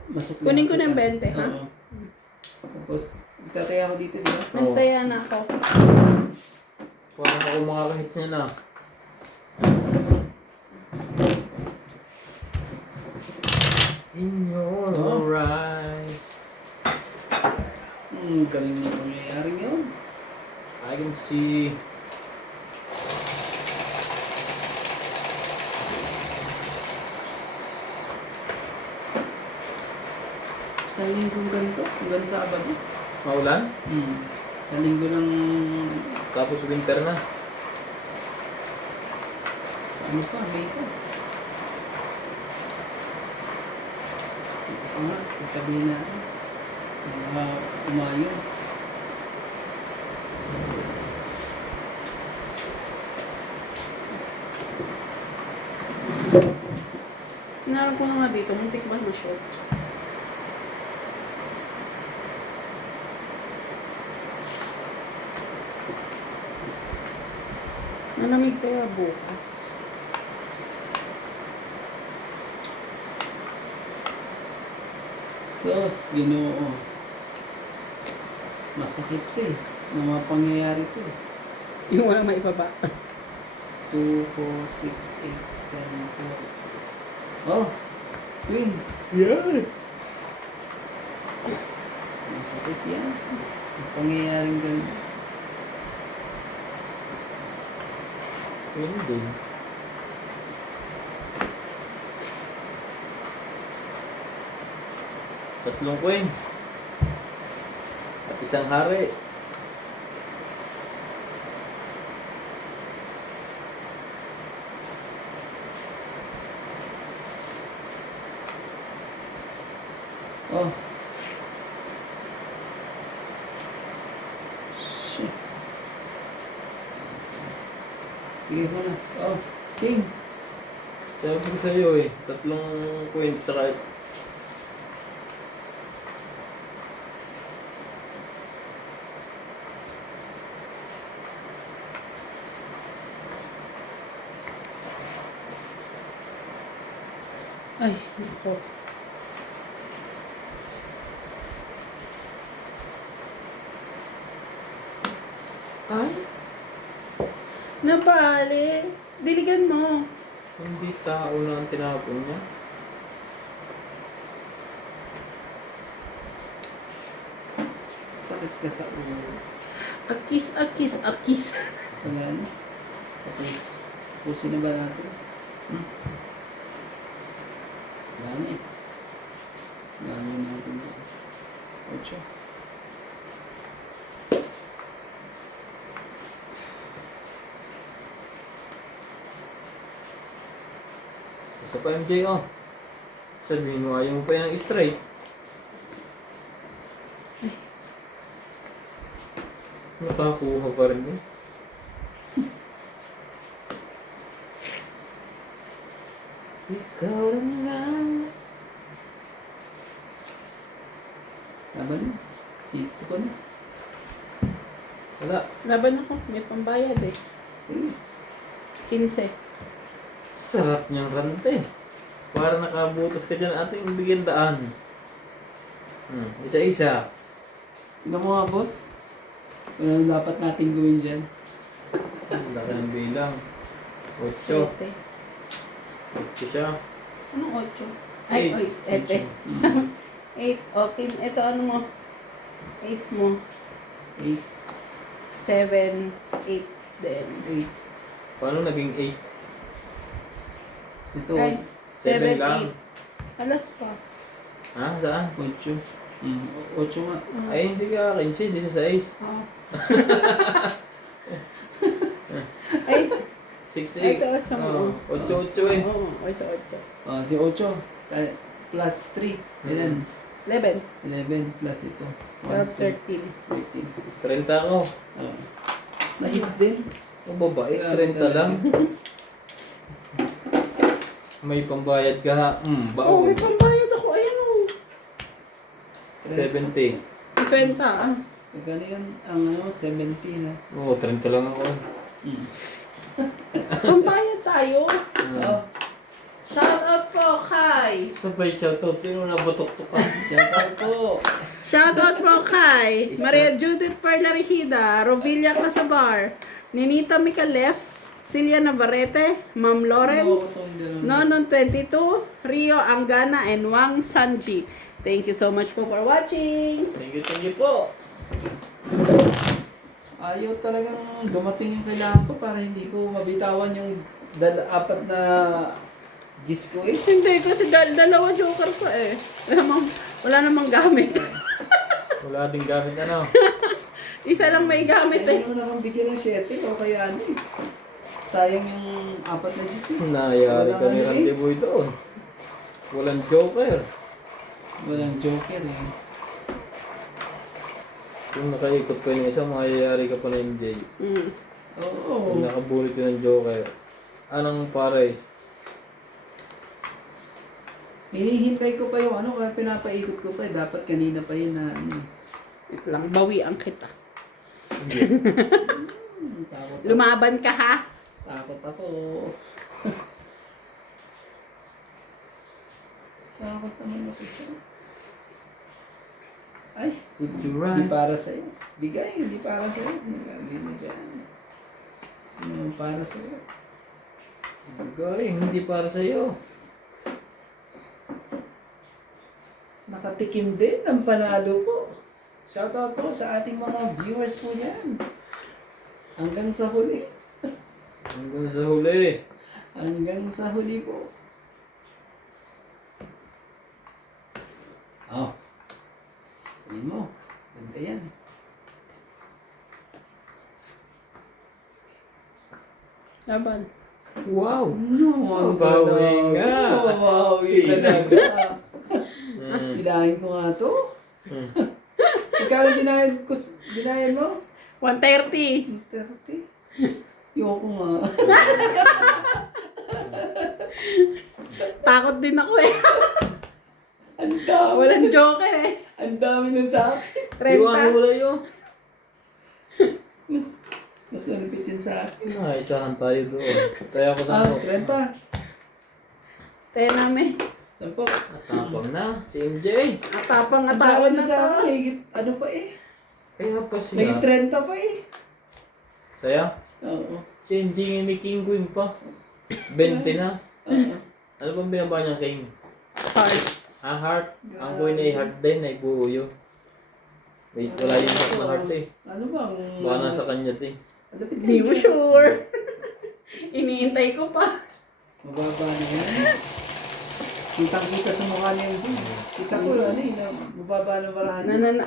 masukli. Kunin ko ng 20, ha? Oo. Tapos, tataya ako dito, di ba? Nagtaya na ako. Parang ako makakahits niya na. In your Oh. eyes, Galing na pangyayari yun. I can see. Isang linggong ganito, hanggang Sabado. Maulan? Isang linggo lang, Tapos winter na. sa ano pa, May pa. Ito pa nga, itabi na umayo. Sinarap ko na nga dito. Muntik ba ma-short? Malamig kaya bukas. Sos, Ginoo. Masakit to eh. Na mga pangyayari to eh. Yung wala maibaba. 2, 4, 6, 8, 10, 12. Oh! Queen! Yan! Masakit yan. Ang pangyayaring ganun. Yun din. Tatlong queen. At isang hari. Oh! Shit. Sige mo na. Oh! King! Sabi ko sa'yo eh. Tatlong queen tsaka Ay, nako. ay, Nabali. Diligan mo. hindi tao na ang tinapon niya. Sakit ka sa ulo. Akis, akis, akis. Wala na. Tapos, pusin na ba natin? Wala na eh. Gano'n natin dyan. 8. Isa pa MJ oh. Sabihin mo ayaw mo pa yan ng straight. Nakakuha pa rin eh. Ikaw lang nga. Laban mo. Hits ko na. Wala. Laban ako. May pambayad eh. Sige. 15. Sarap niyang rante. Para nakabutas ka dyan ating bigyan daan. Isa-isa. Sino mo nga, boss? Ano dapat natin gawin dyan? Laki ng bilang. 8. 7. 8 siya. Anong 8? Ay, 8. 8. Okay. Ito ano mo? 8 mo. 8. 7, 8 din. 8. Paano naging 8? Ito, Ay, 7 7, lang. 8. Alas pa. Ha? Saan? 8. 8 nga. Ay, hindi ka 15, 16. Oh. Ay, 6, Ito, 8. 8 mo. 8 eh. Oo, 8. Si 8. Plus 3. Ilan? 11, 11 plus ito. 12, 13. 13. 30 ako. Na-hits din. Ang babae, 30 lang. May pambayad ka ha. Oh, may Baon. pambayad ako. Ayan o. 70. 50. Ah. Magkano yan? Ang 17 na. Oo, 30 lang ako. Pambayad tayo. Oh, Shout out po kay. Sabay shoutout. Yun na batok-tok ka. shout out po. Shout out po kay Maria Judith Perla Regida, Rovilla Casabar, Ninita Micalef, Celia Navarrete, Ma'am Lawrence, Nonon 22, Rio Angana, and Wang Sanji. Thank you so much po for watching. Thank you po. Ayaw talagang dumating yung kailangan ko para hindi ko mabitawan yung 4 na Gis ko eh. Hindi, kasi dalawa joker ko eh. Wala namang gamit. Wala ding gamit ano. Isa lang may gamit eh. Ano naman bigyan ng 7 o kaya ano eh. Sayang yung 4 na Gis eh. Nayari ka ni Wala ano eh. Randiboy doon. Walang joker. Walang joker eh. Kung nakaikot pa niya isa, mayayari ka pa na MJ. Oo. Kung nakabunit yun ng joker. Anong pares? Hinihintay ko pa yung ano, kaya pinapaikot ko pa eh. Dapat kanina pa yun na ano. Wait lang, bawian kita. Takot, Lumaban ka ha? takot ako. Takot naman ako siya. Ay, Put you Hindi right. para sa'yo. Bigay, hindi para sa'yo. Nagagay mo dyan. Hindi naman para sa'yo. Bigay, hindi para sa'yo. Nakatikim din ng panalo po. Shoutout po sa ating mga viewers po dyan. Hanggang sa huli. Hanggang sa huli. Hanggang sa huli po. Oh. Sabihin mo. Ganda yan. Laban. Wow! No, Bawi nga. Bawi talaga. Mm. Bilahin ko nga to. Mm. Ikaw binayan mo? 130. 30. Yoko nga. Takot din ako eh. Ang dami. Walang joker eh. Ang dami na sa akin. 30. Wala yun. Mas malupit yun sa akin. Isahan tayo doon. Tayo ako sa ako. 30. Tayo namin. 10. Natapang na. Si MJ. Atapang Ang atawan dami na sa to. akin. Higit, ano pa eh. Kaya pa May siya. 30 pa eh. Saya? Oo. Si MJ nga may king queen pa. 20 na. Oo. Ano bang binaba niya king? Hard. Ah, heart. Ang queen ay heart din. Ay buyo. Wait, wala yung heart na heart eh. Ano bang... Baka nasa kanya eh. Malapit Hindi yan mo dyan. sure. Iniintay ko pa. Mababa na yan. Kitang-kita sa mukha niya yun. Kita ko ano eh, na mababa na barahan niya.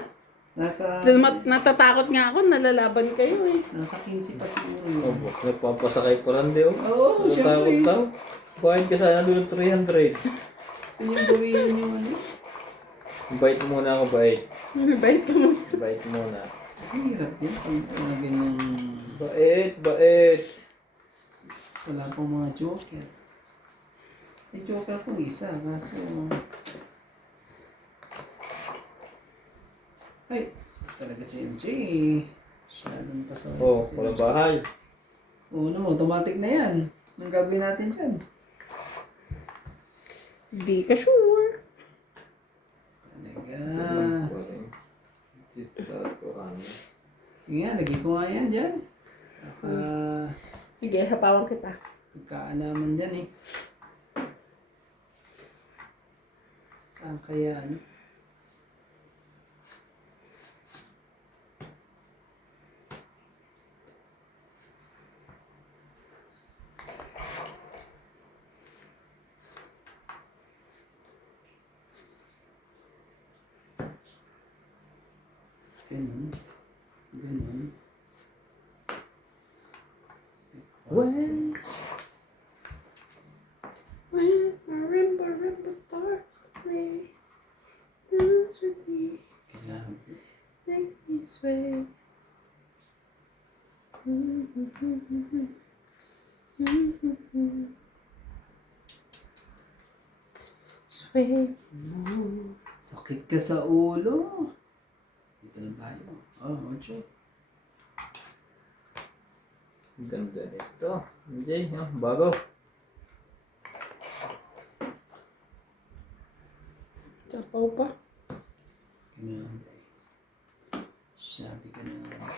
Nasa Natatakot nga ako. Nalalaban kayo eh. nasa 15 pa siguro yun. Oh, nagpapasakay pa lang di oh. Oo, syempre. Takot daw. Bayad ka sana doon 300. Gusto niyong gawin yung ano. Bait muna ako, bait. Bait ka mo. Bait muna. Ang hirap din pag ganyang Bait, bait. wala pang mga joker. May joker po isa, kaso... Ay, talaga si MJ eh. Siya nang pasaway. Oh, walang bahay. Oo naman, automatic na yan. Anong gagawin natin dyan? Hindi ka sure. Talaga. Sige nga, lagi ko nga yan dyan. Sige, hapawan kita. Pagkaalaman dyan eh. Saan kaya ano? Ganun. Ganun. When When marimba starts to play, dance with me, Kailangan. make me sway. Sway. Sakit ka sa ulo. Dito lang tayo. Oh, okay. Ang ganda nito. MJ, oh, bago. Tapaw pa. Kailangan. Sabi ka na.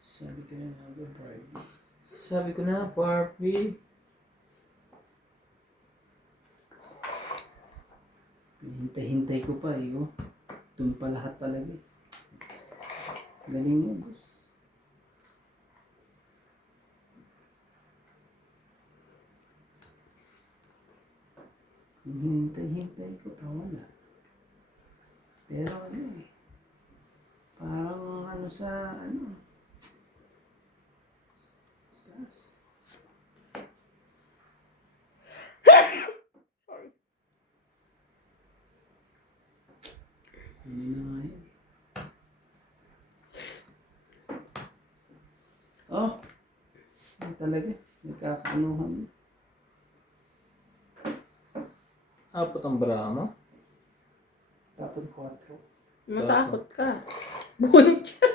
Sabi ka na Barbie. Sabi ko na, Barbie. Hintay-hintay ko pa eh. Oh. Doon pa lahat talaga eh. Galing mo, boss. Hintay-hintay ko pa wala. Pero ano eh. Parang ano sa ano. Tas. Sorry. Hindi na nga yun. Oh. Ano talaga. Nagkakaanuhan. Apat ang bra mo. Tapon 4. Matakot ka. Bunot siya.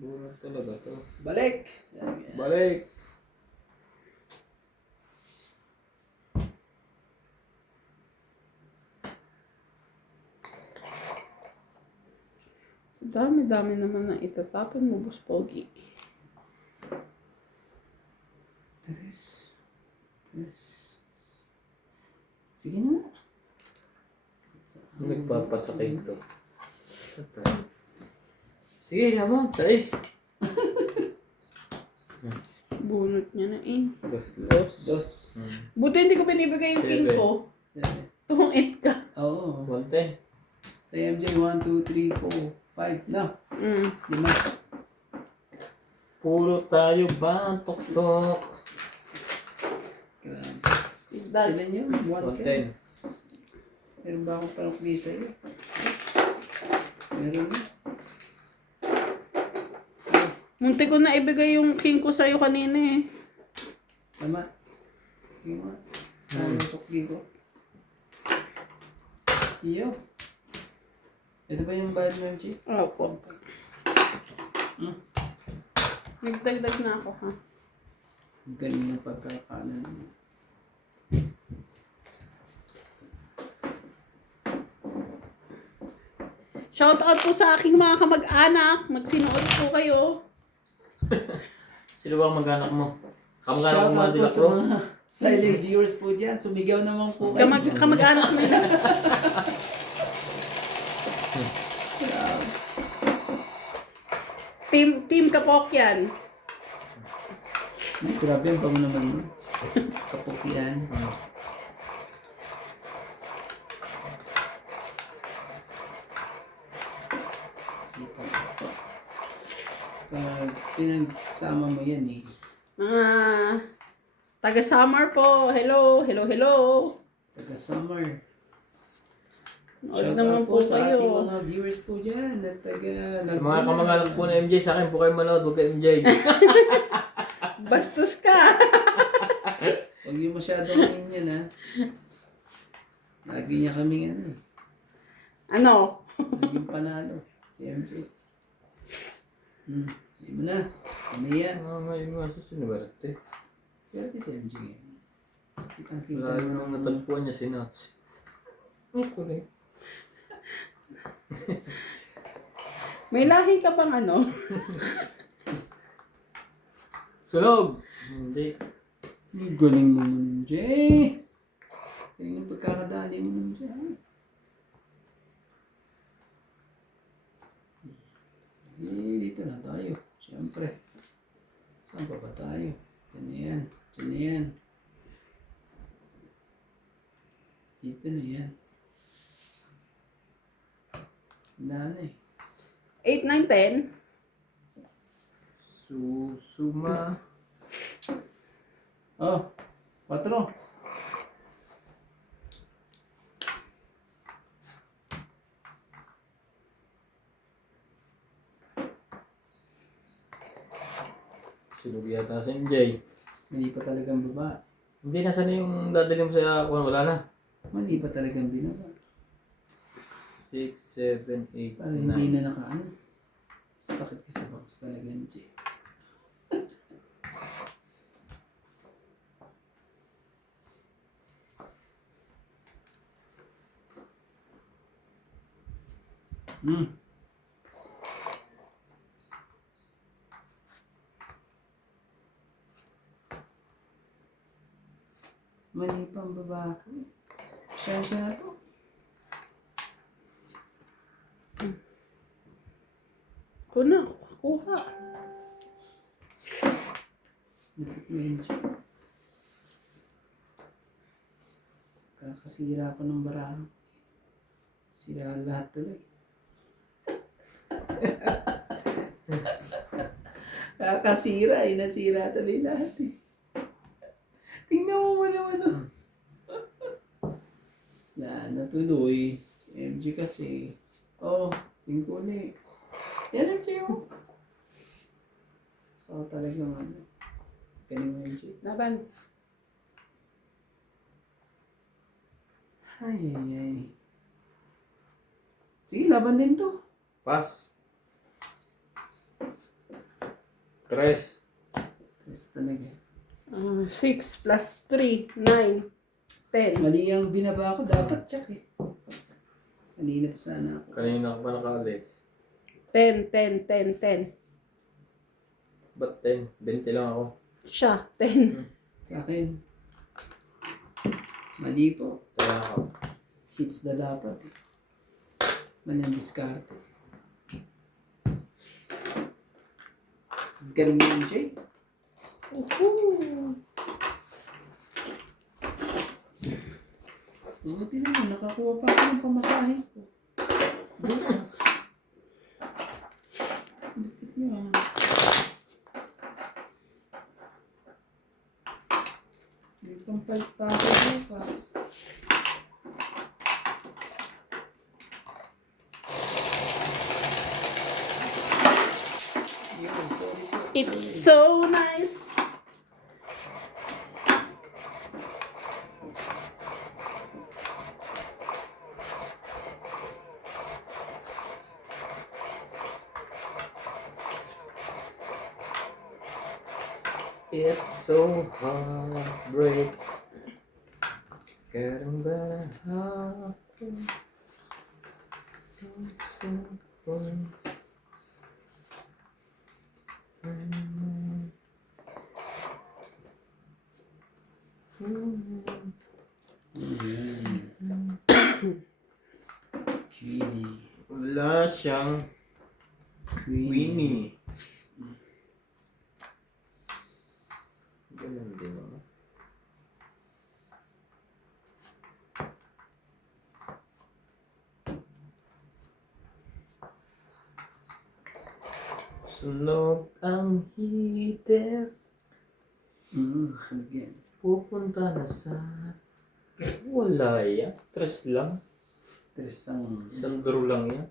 Bulat talaga to. Balik! Yan, yan. Balik! Dami-dami naman na itatapon mo, Boss Pogi. Tres. Sige na. Nagpapasakay to. Sige, laban. 6. Bunot niya na eh. Dos. Buti hindi ko binibigay yung king 7. ko. Seven. Tumungit ka. Oo. 110. Sa MJ, 1, 2, 3, 4, 5. No. 5. Puro tayo ba? Tok-tok. Grabe. Dad. Ilan yun? 110. 110. Meron ba akong parang visa yun? Meron na. Munti ko na ibigay yung king ko sa'yo kanina eh. Tama. Tingin mo. Ano yung sukli ko? Iyo. Ito ba yung bad mo, Chief? Opo. Nagdagdag na ako ha. Galing ng pagkakanan. Shout out po sa aking mga kamag-anak. Magsinuot po kayo. Sino ba ang mag-anak mo? Kamag-anak Shout mo out mga de po la sa Cruz? mga silent viewers po dyan. Sumigaw naman po kayo. Kamag-anak nila. Team Kapokyan. Ay, grabe ang bango naman mo. Kapukyan. Pag pinagsama mo yan eh. Mga taga-summer po. Hello. Taga summer. Nood Shout naman out po sa ating kayo. mga viewers po dyan. Na taga Sa mga kamag-anak po na MJ, sa akin po kayo manood. Huwag kayo MJ. Bastos ka. Huwag niyo masyadong ganyan ha. Lagi niya kaming ano. Ano? Naging panalo. Si MJ. Hindi mo na. Ano yan? May mga susunod. Si ate si MJ. Kitang-kita Wala naman yun ang natagpuan niya si Nuts. Ay, correct. May lahi ka bang ano? Sunog! Hindi. Ang galing mo nun, MJ. Galing yung pagkakadali mo nun, MJ. Dito na tayo. Siyempre. Saan pa ba tayo? Diyan na yan. Diyan na yan. Dito na yan. Wala na eh. 8, 9, 10. Susuma. Oh, 4. Sunog yata si MJ. Mali pa talagang baba. Hindi, nasa na yung dadali mo sa kuwan? Wala na. Mali pa talagang binaba. 6, 7, 8, Para hindi na nakaano. Sakit ka sa box talaga, MJ. Mali pa ang baba ko. Siya na to. Kuha. MJ. Kakasira ko ng barahan. Sira lahat tuloy. Kakasira eh. Nasira tuloy lahat eh. Tingnan mo ba naman oh. Yan, natuloy. Si MJ kasi. Oh, 5 ulit. Yan MJ mo. So talagang ano. Galing mo MJ. Laban. Ay. Sige, laban din to. Pass. 3. Yes, talaga. 6 plus 3, 9, 10. Mali ang binaba ko. Dapat check eh. Kanina pa sana ako. Kanina ka pa nakalis. 10. Ba't 10? 20 lang ako. Siya, 10. Sa akin. Mali po. Kaya ako. Hits na dapat. Mali ang diskarte. Galing mo yung Jay. Woohoo! Buti naman, nakakuha pa ako ng pamasahe ko. Bukas. Lupit nyo ah. May pampalit pa ako bukas. It's so nice. It's so heartbreak. Karamba ako. Queenie. Wala siyang Winnie. Ganun din naman. Sunog ang heater. Sige. Pupunta na sa... Wala yan. Tres lang. Tres ang... Isang draw lang yan.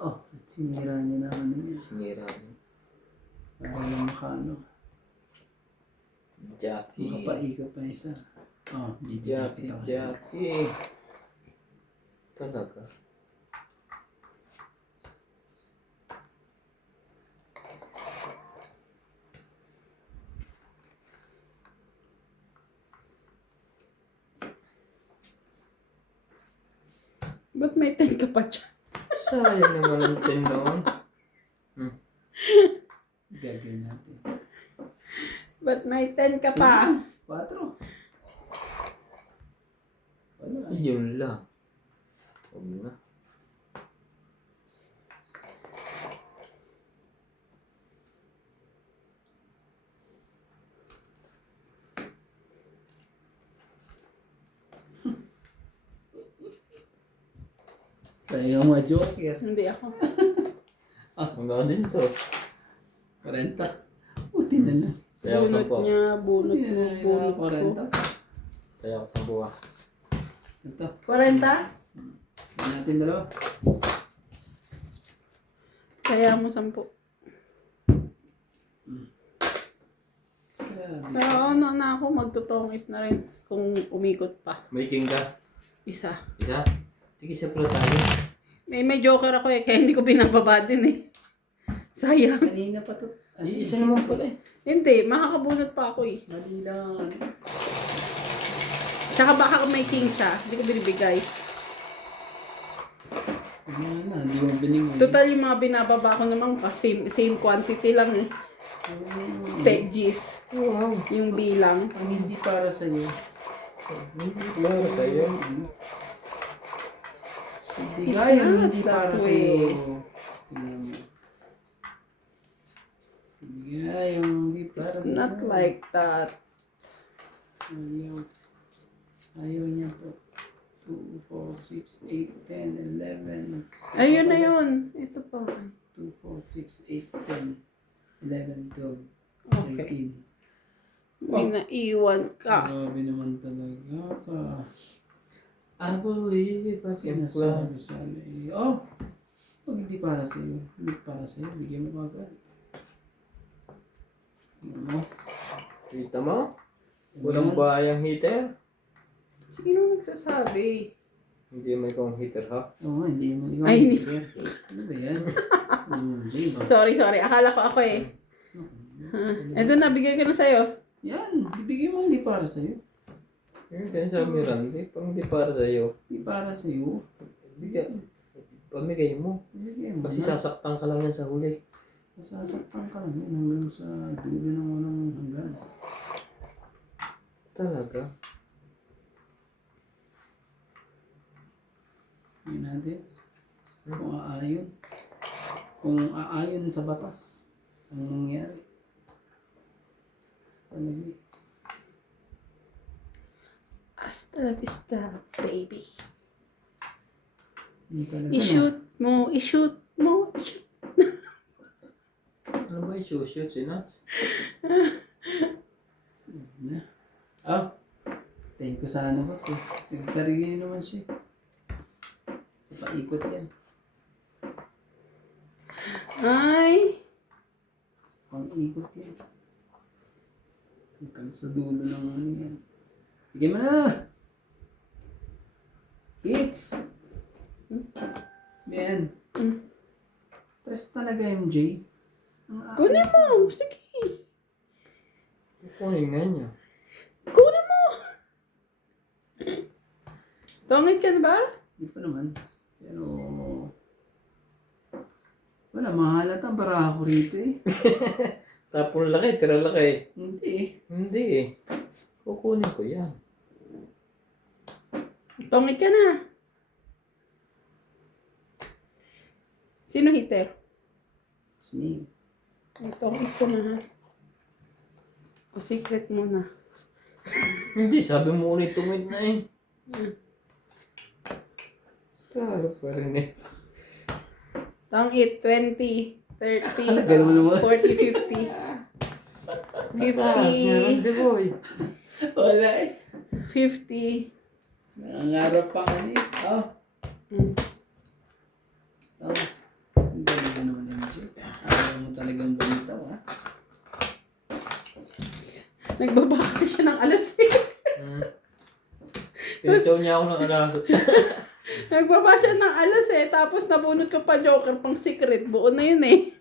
Oh, at sinira niya na ano niya. Sinira niya. Para lang makaano. Jackie. Makapaikot pa isa. Oh, Jackie. Talaga. Ba't may 10 ka pa dyan? Sayang naman ang tinoon. Gagawin natin. Ba't may 10 ka pa? 4. Wala. Yun lang. Huwag na. Sayang mga joker. Hindi ako. Mga din to. 40. Puti na lang. Kaya ako Bunot 10. niya, bunot Puti mo, na bunot ko. 40. Kaya ako 10 buwa. Ito. 40? Yan natin dalawa. Kaya mo 10. Grabe. Pero ano na ako, magtutongit na rin kung umikot pa. May king ka? Isa. Isa? Sige, isa pala tayo. May joker ako eh, kaya hindi ko binababa din eh. Sayang. Kanina pa to. Isa naman pala eh. Hindi, makakabunot pa ako eh. Mali lang. Tsaka baka kung may king siya, hindi ko binibigay. Ano na, hindi mo binigay. Total yung mga binababa ko naman, same quantity lang eh. Tegis. Wow. Yung bilang. Ang hindi para sa'yo. Hindi para sa'yo. Bigay ang not hindi that para way. sa'yo. Bigay ang hindi para sa'yo. Not like that. Ayaw. Ayaw niya po. 2, 4, 6, 8, 10, 11. Ayun na yun. Ito pa. 2, 4, 6, 8, 10, 11, 12, Okay. 13. May naiwan ka. Grabe naman talaga ka. I believe I can fly. Sinasabi sana eh. Oh! Pag hindi para sa'yo. Hindi para sa'yo. Bigyan mo agad. Ano? Kita mo? Walang bayang heater? Sino nagsasabi? Hindi may kong heater ha? Oo nga, hindi mo. Ay, hindi. Ano ba yan? Jay ba? Sorry. Akala ko ako eh. Ito na, bigay ko na sa'yo. Yan. Ibigay mo hindi para sa'yo. Yung sinasabi Randy, pang hindi para sa'yo. Hindi para sa'yo. Bigyan. Pamigay mo. Bigay mo Kasi na. sasaktan ka lang yan sa huli. Masasaktan ka lang yun hanggang sa dulo ng walang hanggan. Talaga? Yun natin. Kung aayon. Kung aayon sa batas. Ang nangyari. Talaga. Hasta la vista, baby. Yun talaga. I-shoot mo, i-shoot mo, i-shoot. Ano ba yung shoot si Nats? Na. Ah. Thank you sana boss eh. Nagsarili naman siya. Sa ikot yan. Ay, Pang ikot yan. Hanggang sa dulo ng ano yan. Bigyan mo na! Hits! Man. Press talaga MJ. kunin mo, sige. Kunin nga niya. Kunin mo. Tungit ka na ba? Di pa naman. Pero... Wala, mahalat ang para ako rito eh. Tapon laki, tira laki. Hindi eh. Hindi eh. Kukunin ko yan. Tungit ka na. Sino hitter? It's me. Tungit ko na ha. O secret mo na. Hindi, sabi mo ulit tumid na eh. Talo pa rin eh. Tungit, 20, 30, Ganun naman. 40, 50. Taas niya lang, 50, di boy. Wala eh. 50. Nangangarap pa ka eh. Oh. Mm. Oh. Ang galing ka naman MJ. Ayaw mo talagang balitaw ha. Nagbaba kasi siya ng alas eh. Pinitaw niya ako ng alaso. Nagbaba siya ng alas eh. Tapos nabunot ko pa joker pang secret. Buo na yun eh.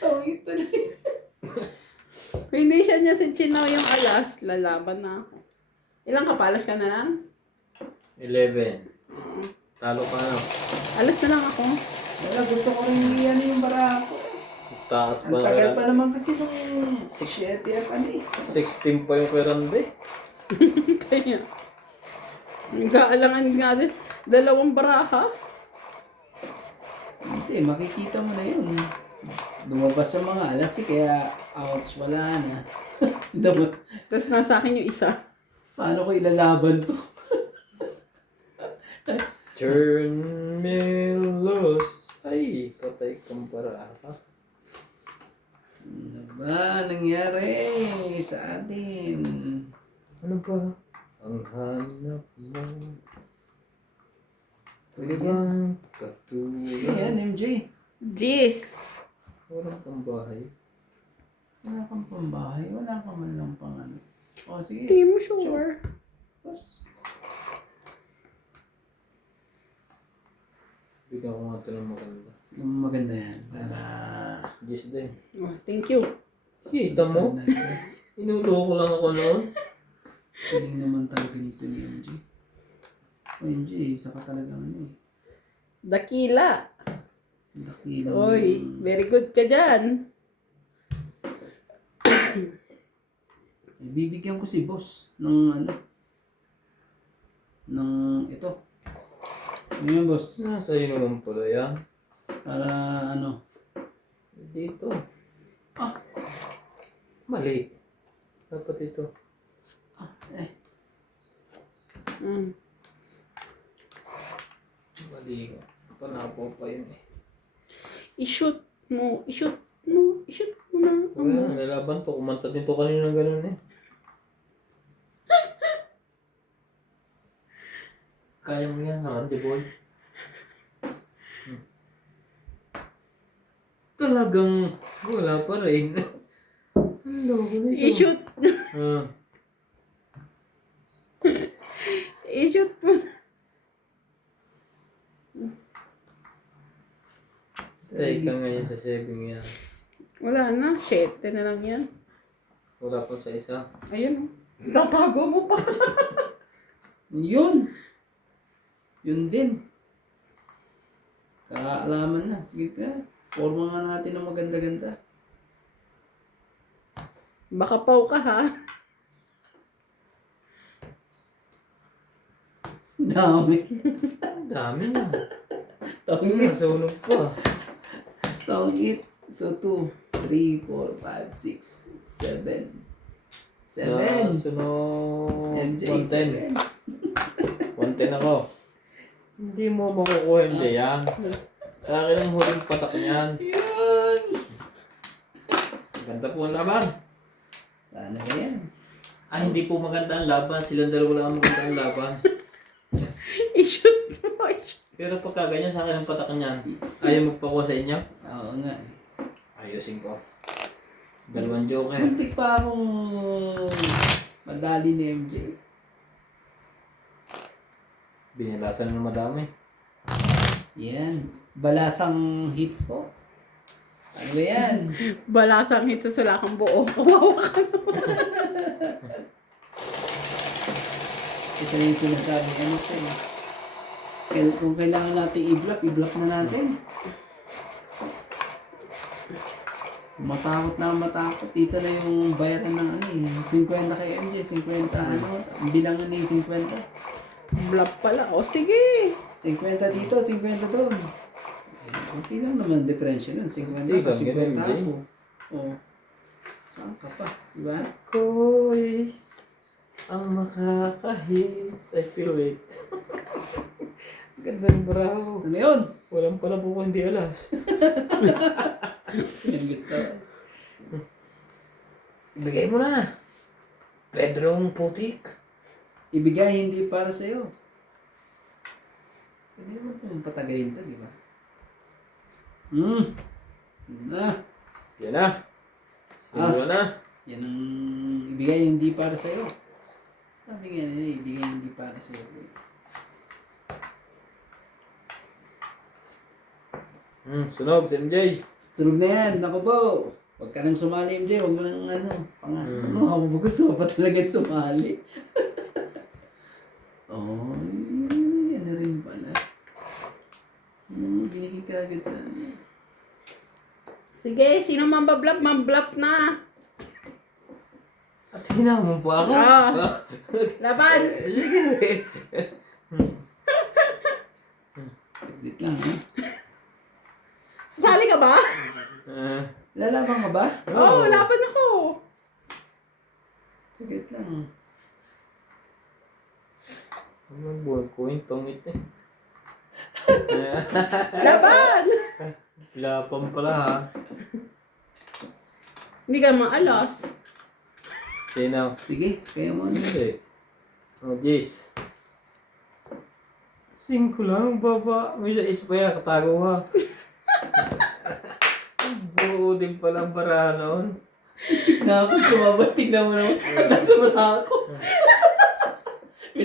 Tawagin talaga. Kung hindi siya niya si Chino yung alas, lalaban na. Ilang kapalas ka na lang? 11. Talo pa na. Alas na lang ako. Wala, gusto ko rin yan yung bara ko. Taas Ang pa tagal na. pa naman kasi nung 6 ano eh. 16 pa yung Ferrande. Kaya. Nag-aalangan nga din. 2 baraha. Hindi, makikita mo na yun. Lumabas yung mga alas eh, kaya ouch, wala na. Dapat, Tapos nasa akin yung isa. paano ko ilalaban to? Turn me loose. Ay, patay kang para. Ano ba nangyari sa atin? Ano ba ang hanap mo? Pwede bang katulad? Ayan, MJ. Jeez. Wala kang bahay. Wala kang pambahay, wala kang man lang pang ano. O, sige. Hindi mo sure. Boss. Bigyan ko nga ito ng maganda. Maganda yan. Para... Yes din. Oh, thank you. Kita mo? Inuloko lang ako noon. Galing naman talaga nito ni MJ. O, MJ, isa ka talaga ano eh. Dakila. Dakilang... Oy, very good ka dyan. Bibigyan ko si boss ng ano. Ng ito. Ano yan, boss? Nasa iyo naman pala yan. Para ano. Dito. Ah. Mali. Dapat ito. Ah, eh. Mm. Mali. Panapo pa yun eh. I-shoot mo. I-shoot mo. I-shoot mo na. Wala, nalaban to. Kumanta din to kanina ng ganun eh. Kaya mo yan naman, di boy. Talagang wala pa rin. Ano ko nito? I-shoot. Ah, I-shoot mo. stay ka ngayon sa saving yan. Wala na. 7 na lang yan. Wala pa sa isa. Ayun. Oh. Tatago mo pa. Yun! Yun din. Kaalaman na. Sige ka. Forma nga natin ng maganda-ganda. Baka paw ka ha. Dami. Dami na. Tawagit. Nasunog pa. Tawagit. So, 2, 3, 4, 5, 6, 7. 7. Sunod. MJ, 110. 7. 110 ako. Hindi mo makukuha hindi yan. Sa akin ang huling patak niyan. Yun. Ganda po ang laban. Ano ba yan? Ay, hindi po maganda ang laban. Silang dalawa lang ang maganda ang laban. I-shoot mo. Pero pagka ganyan sa akin ang patak niyan, ayaw magpakuha sa inyo? Oo nga. Ayusin ko. Dalawang joker. Muntik pa akong madali ni MJ. Binilasan na madami. Yan. Balasang hits po. Ano ba yan? Balasang hit sa wala kang buo. Kawawa ka naman. Ito na yung sinasabi ko natin. Kung kailangan natin i-block na natin. Matakot na matakot. Dito na yung bayaran ng ano eh. 50 kay MJ, 50 ano. Bilangan ni 50. Bluff pala. O sige. 50 dito, 50 doon. Kunti lang naman differential nun. 50 Hindi, pa, ganun 50 din. ako. Oo. Saan ka pa? Diba? Ako'y ang makakahits. I feel it. Gandang bravo. Ano yun? Walang pala buko hindi alas. Yan gusto. Ibigay mo na. Pedrong putik. Ibigay hindi para sa'yo. Pwede naman itong patagalin to, di ba? Yan na. Siguro na. Yan ang ibigay hindi para sa'yo. Sabi nga nila, ibigay hindi para sa'yo. Sunog si MJ. Sunog na yan, naku po. Huwag ka nang sumali, MJ. Huwag mo nang ano, ako gusto pa talaga sumali. Oh, yan na rin pala. Binigay ka agad sa ano. Sige, sino mambabluff na. At hinamon pa ako. Laban. Sige. Saglit lang, ha? Sasali ka ba? Lalaban ka ba? Oo, laban ako. Saglit lang. Ano buhay ko yung tongit eh. Laban. Lapan pala ha. Hindi ka maalas. Sino? Sige, kaya mo ano. Hindi. Oh, Jace. 5 lang, baba. May isa pa yan, katago ha. Buo din palang baraha noon. Tignan ako, sumabay. Tignan mo naman. At nasa mata ako.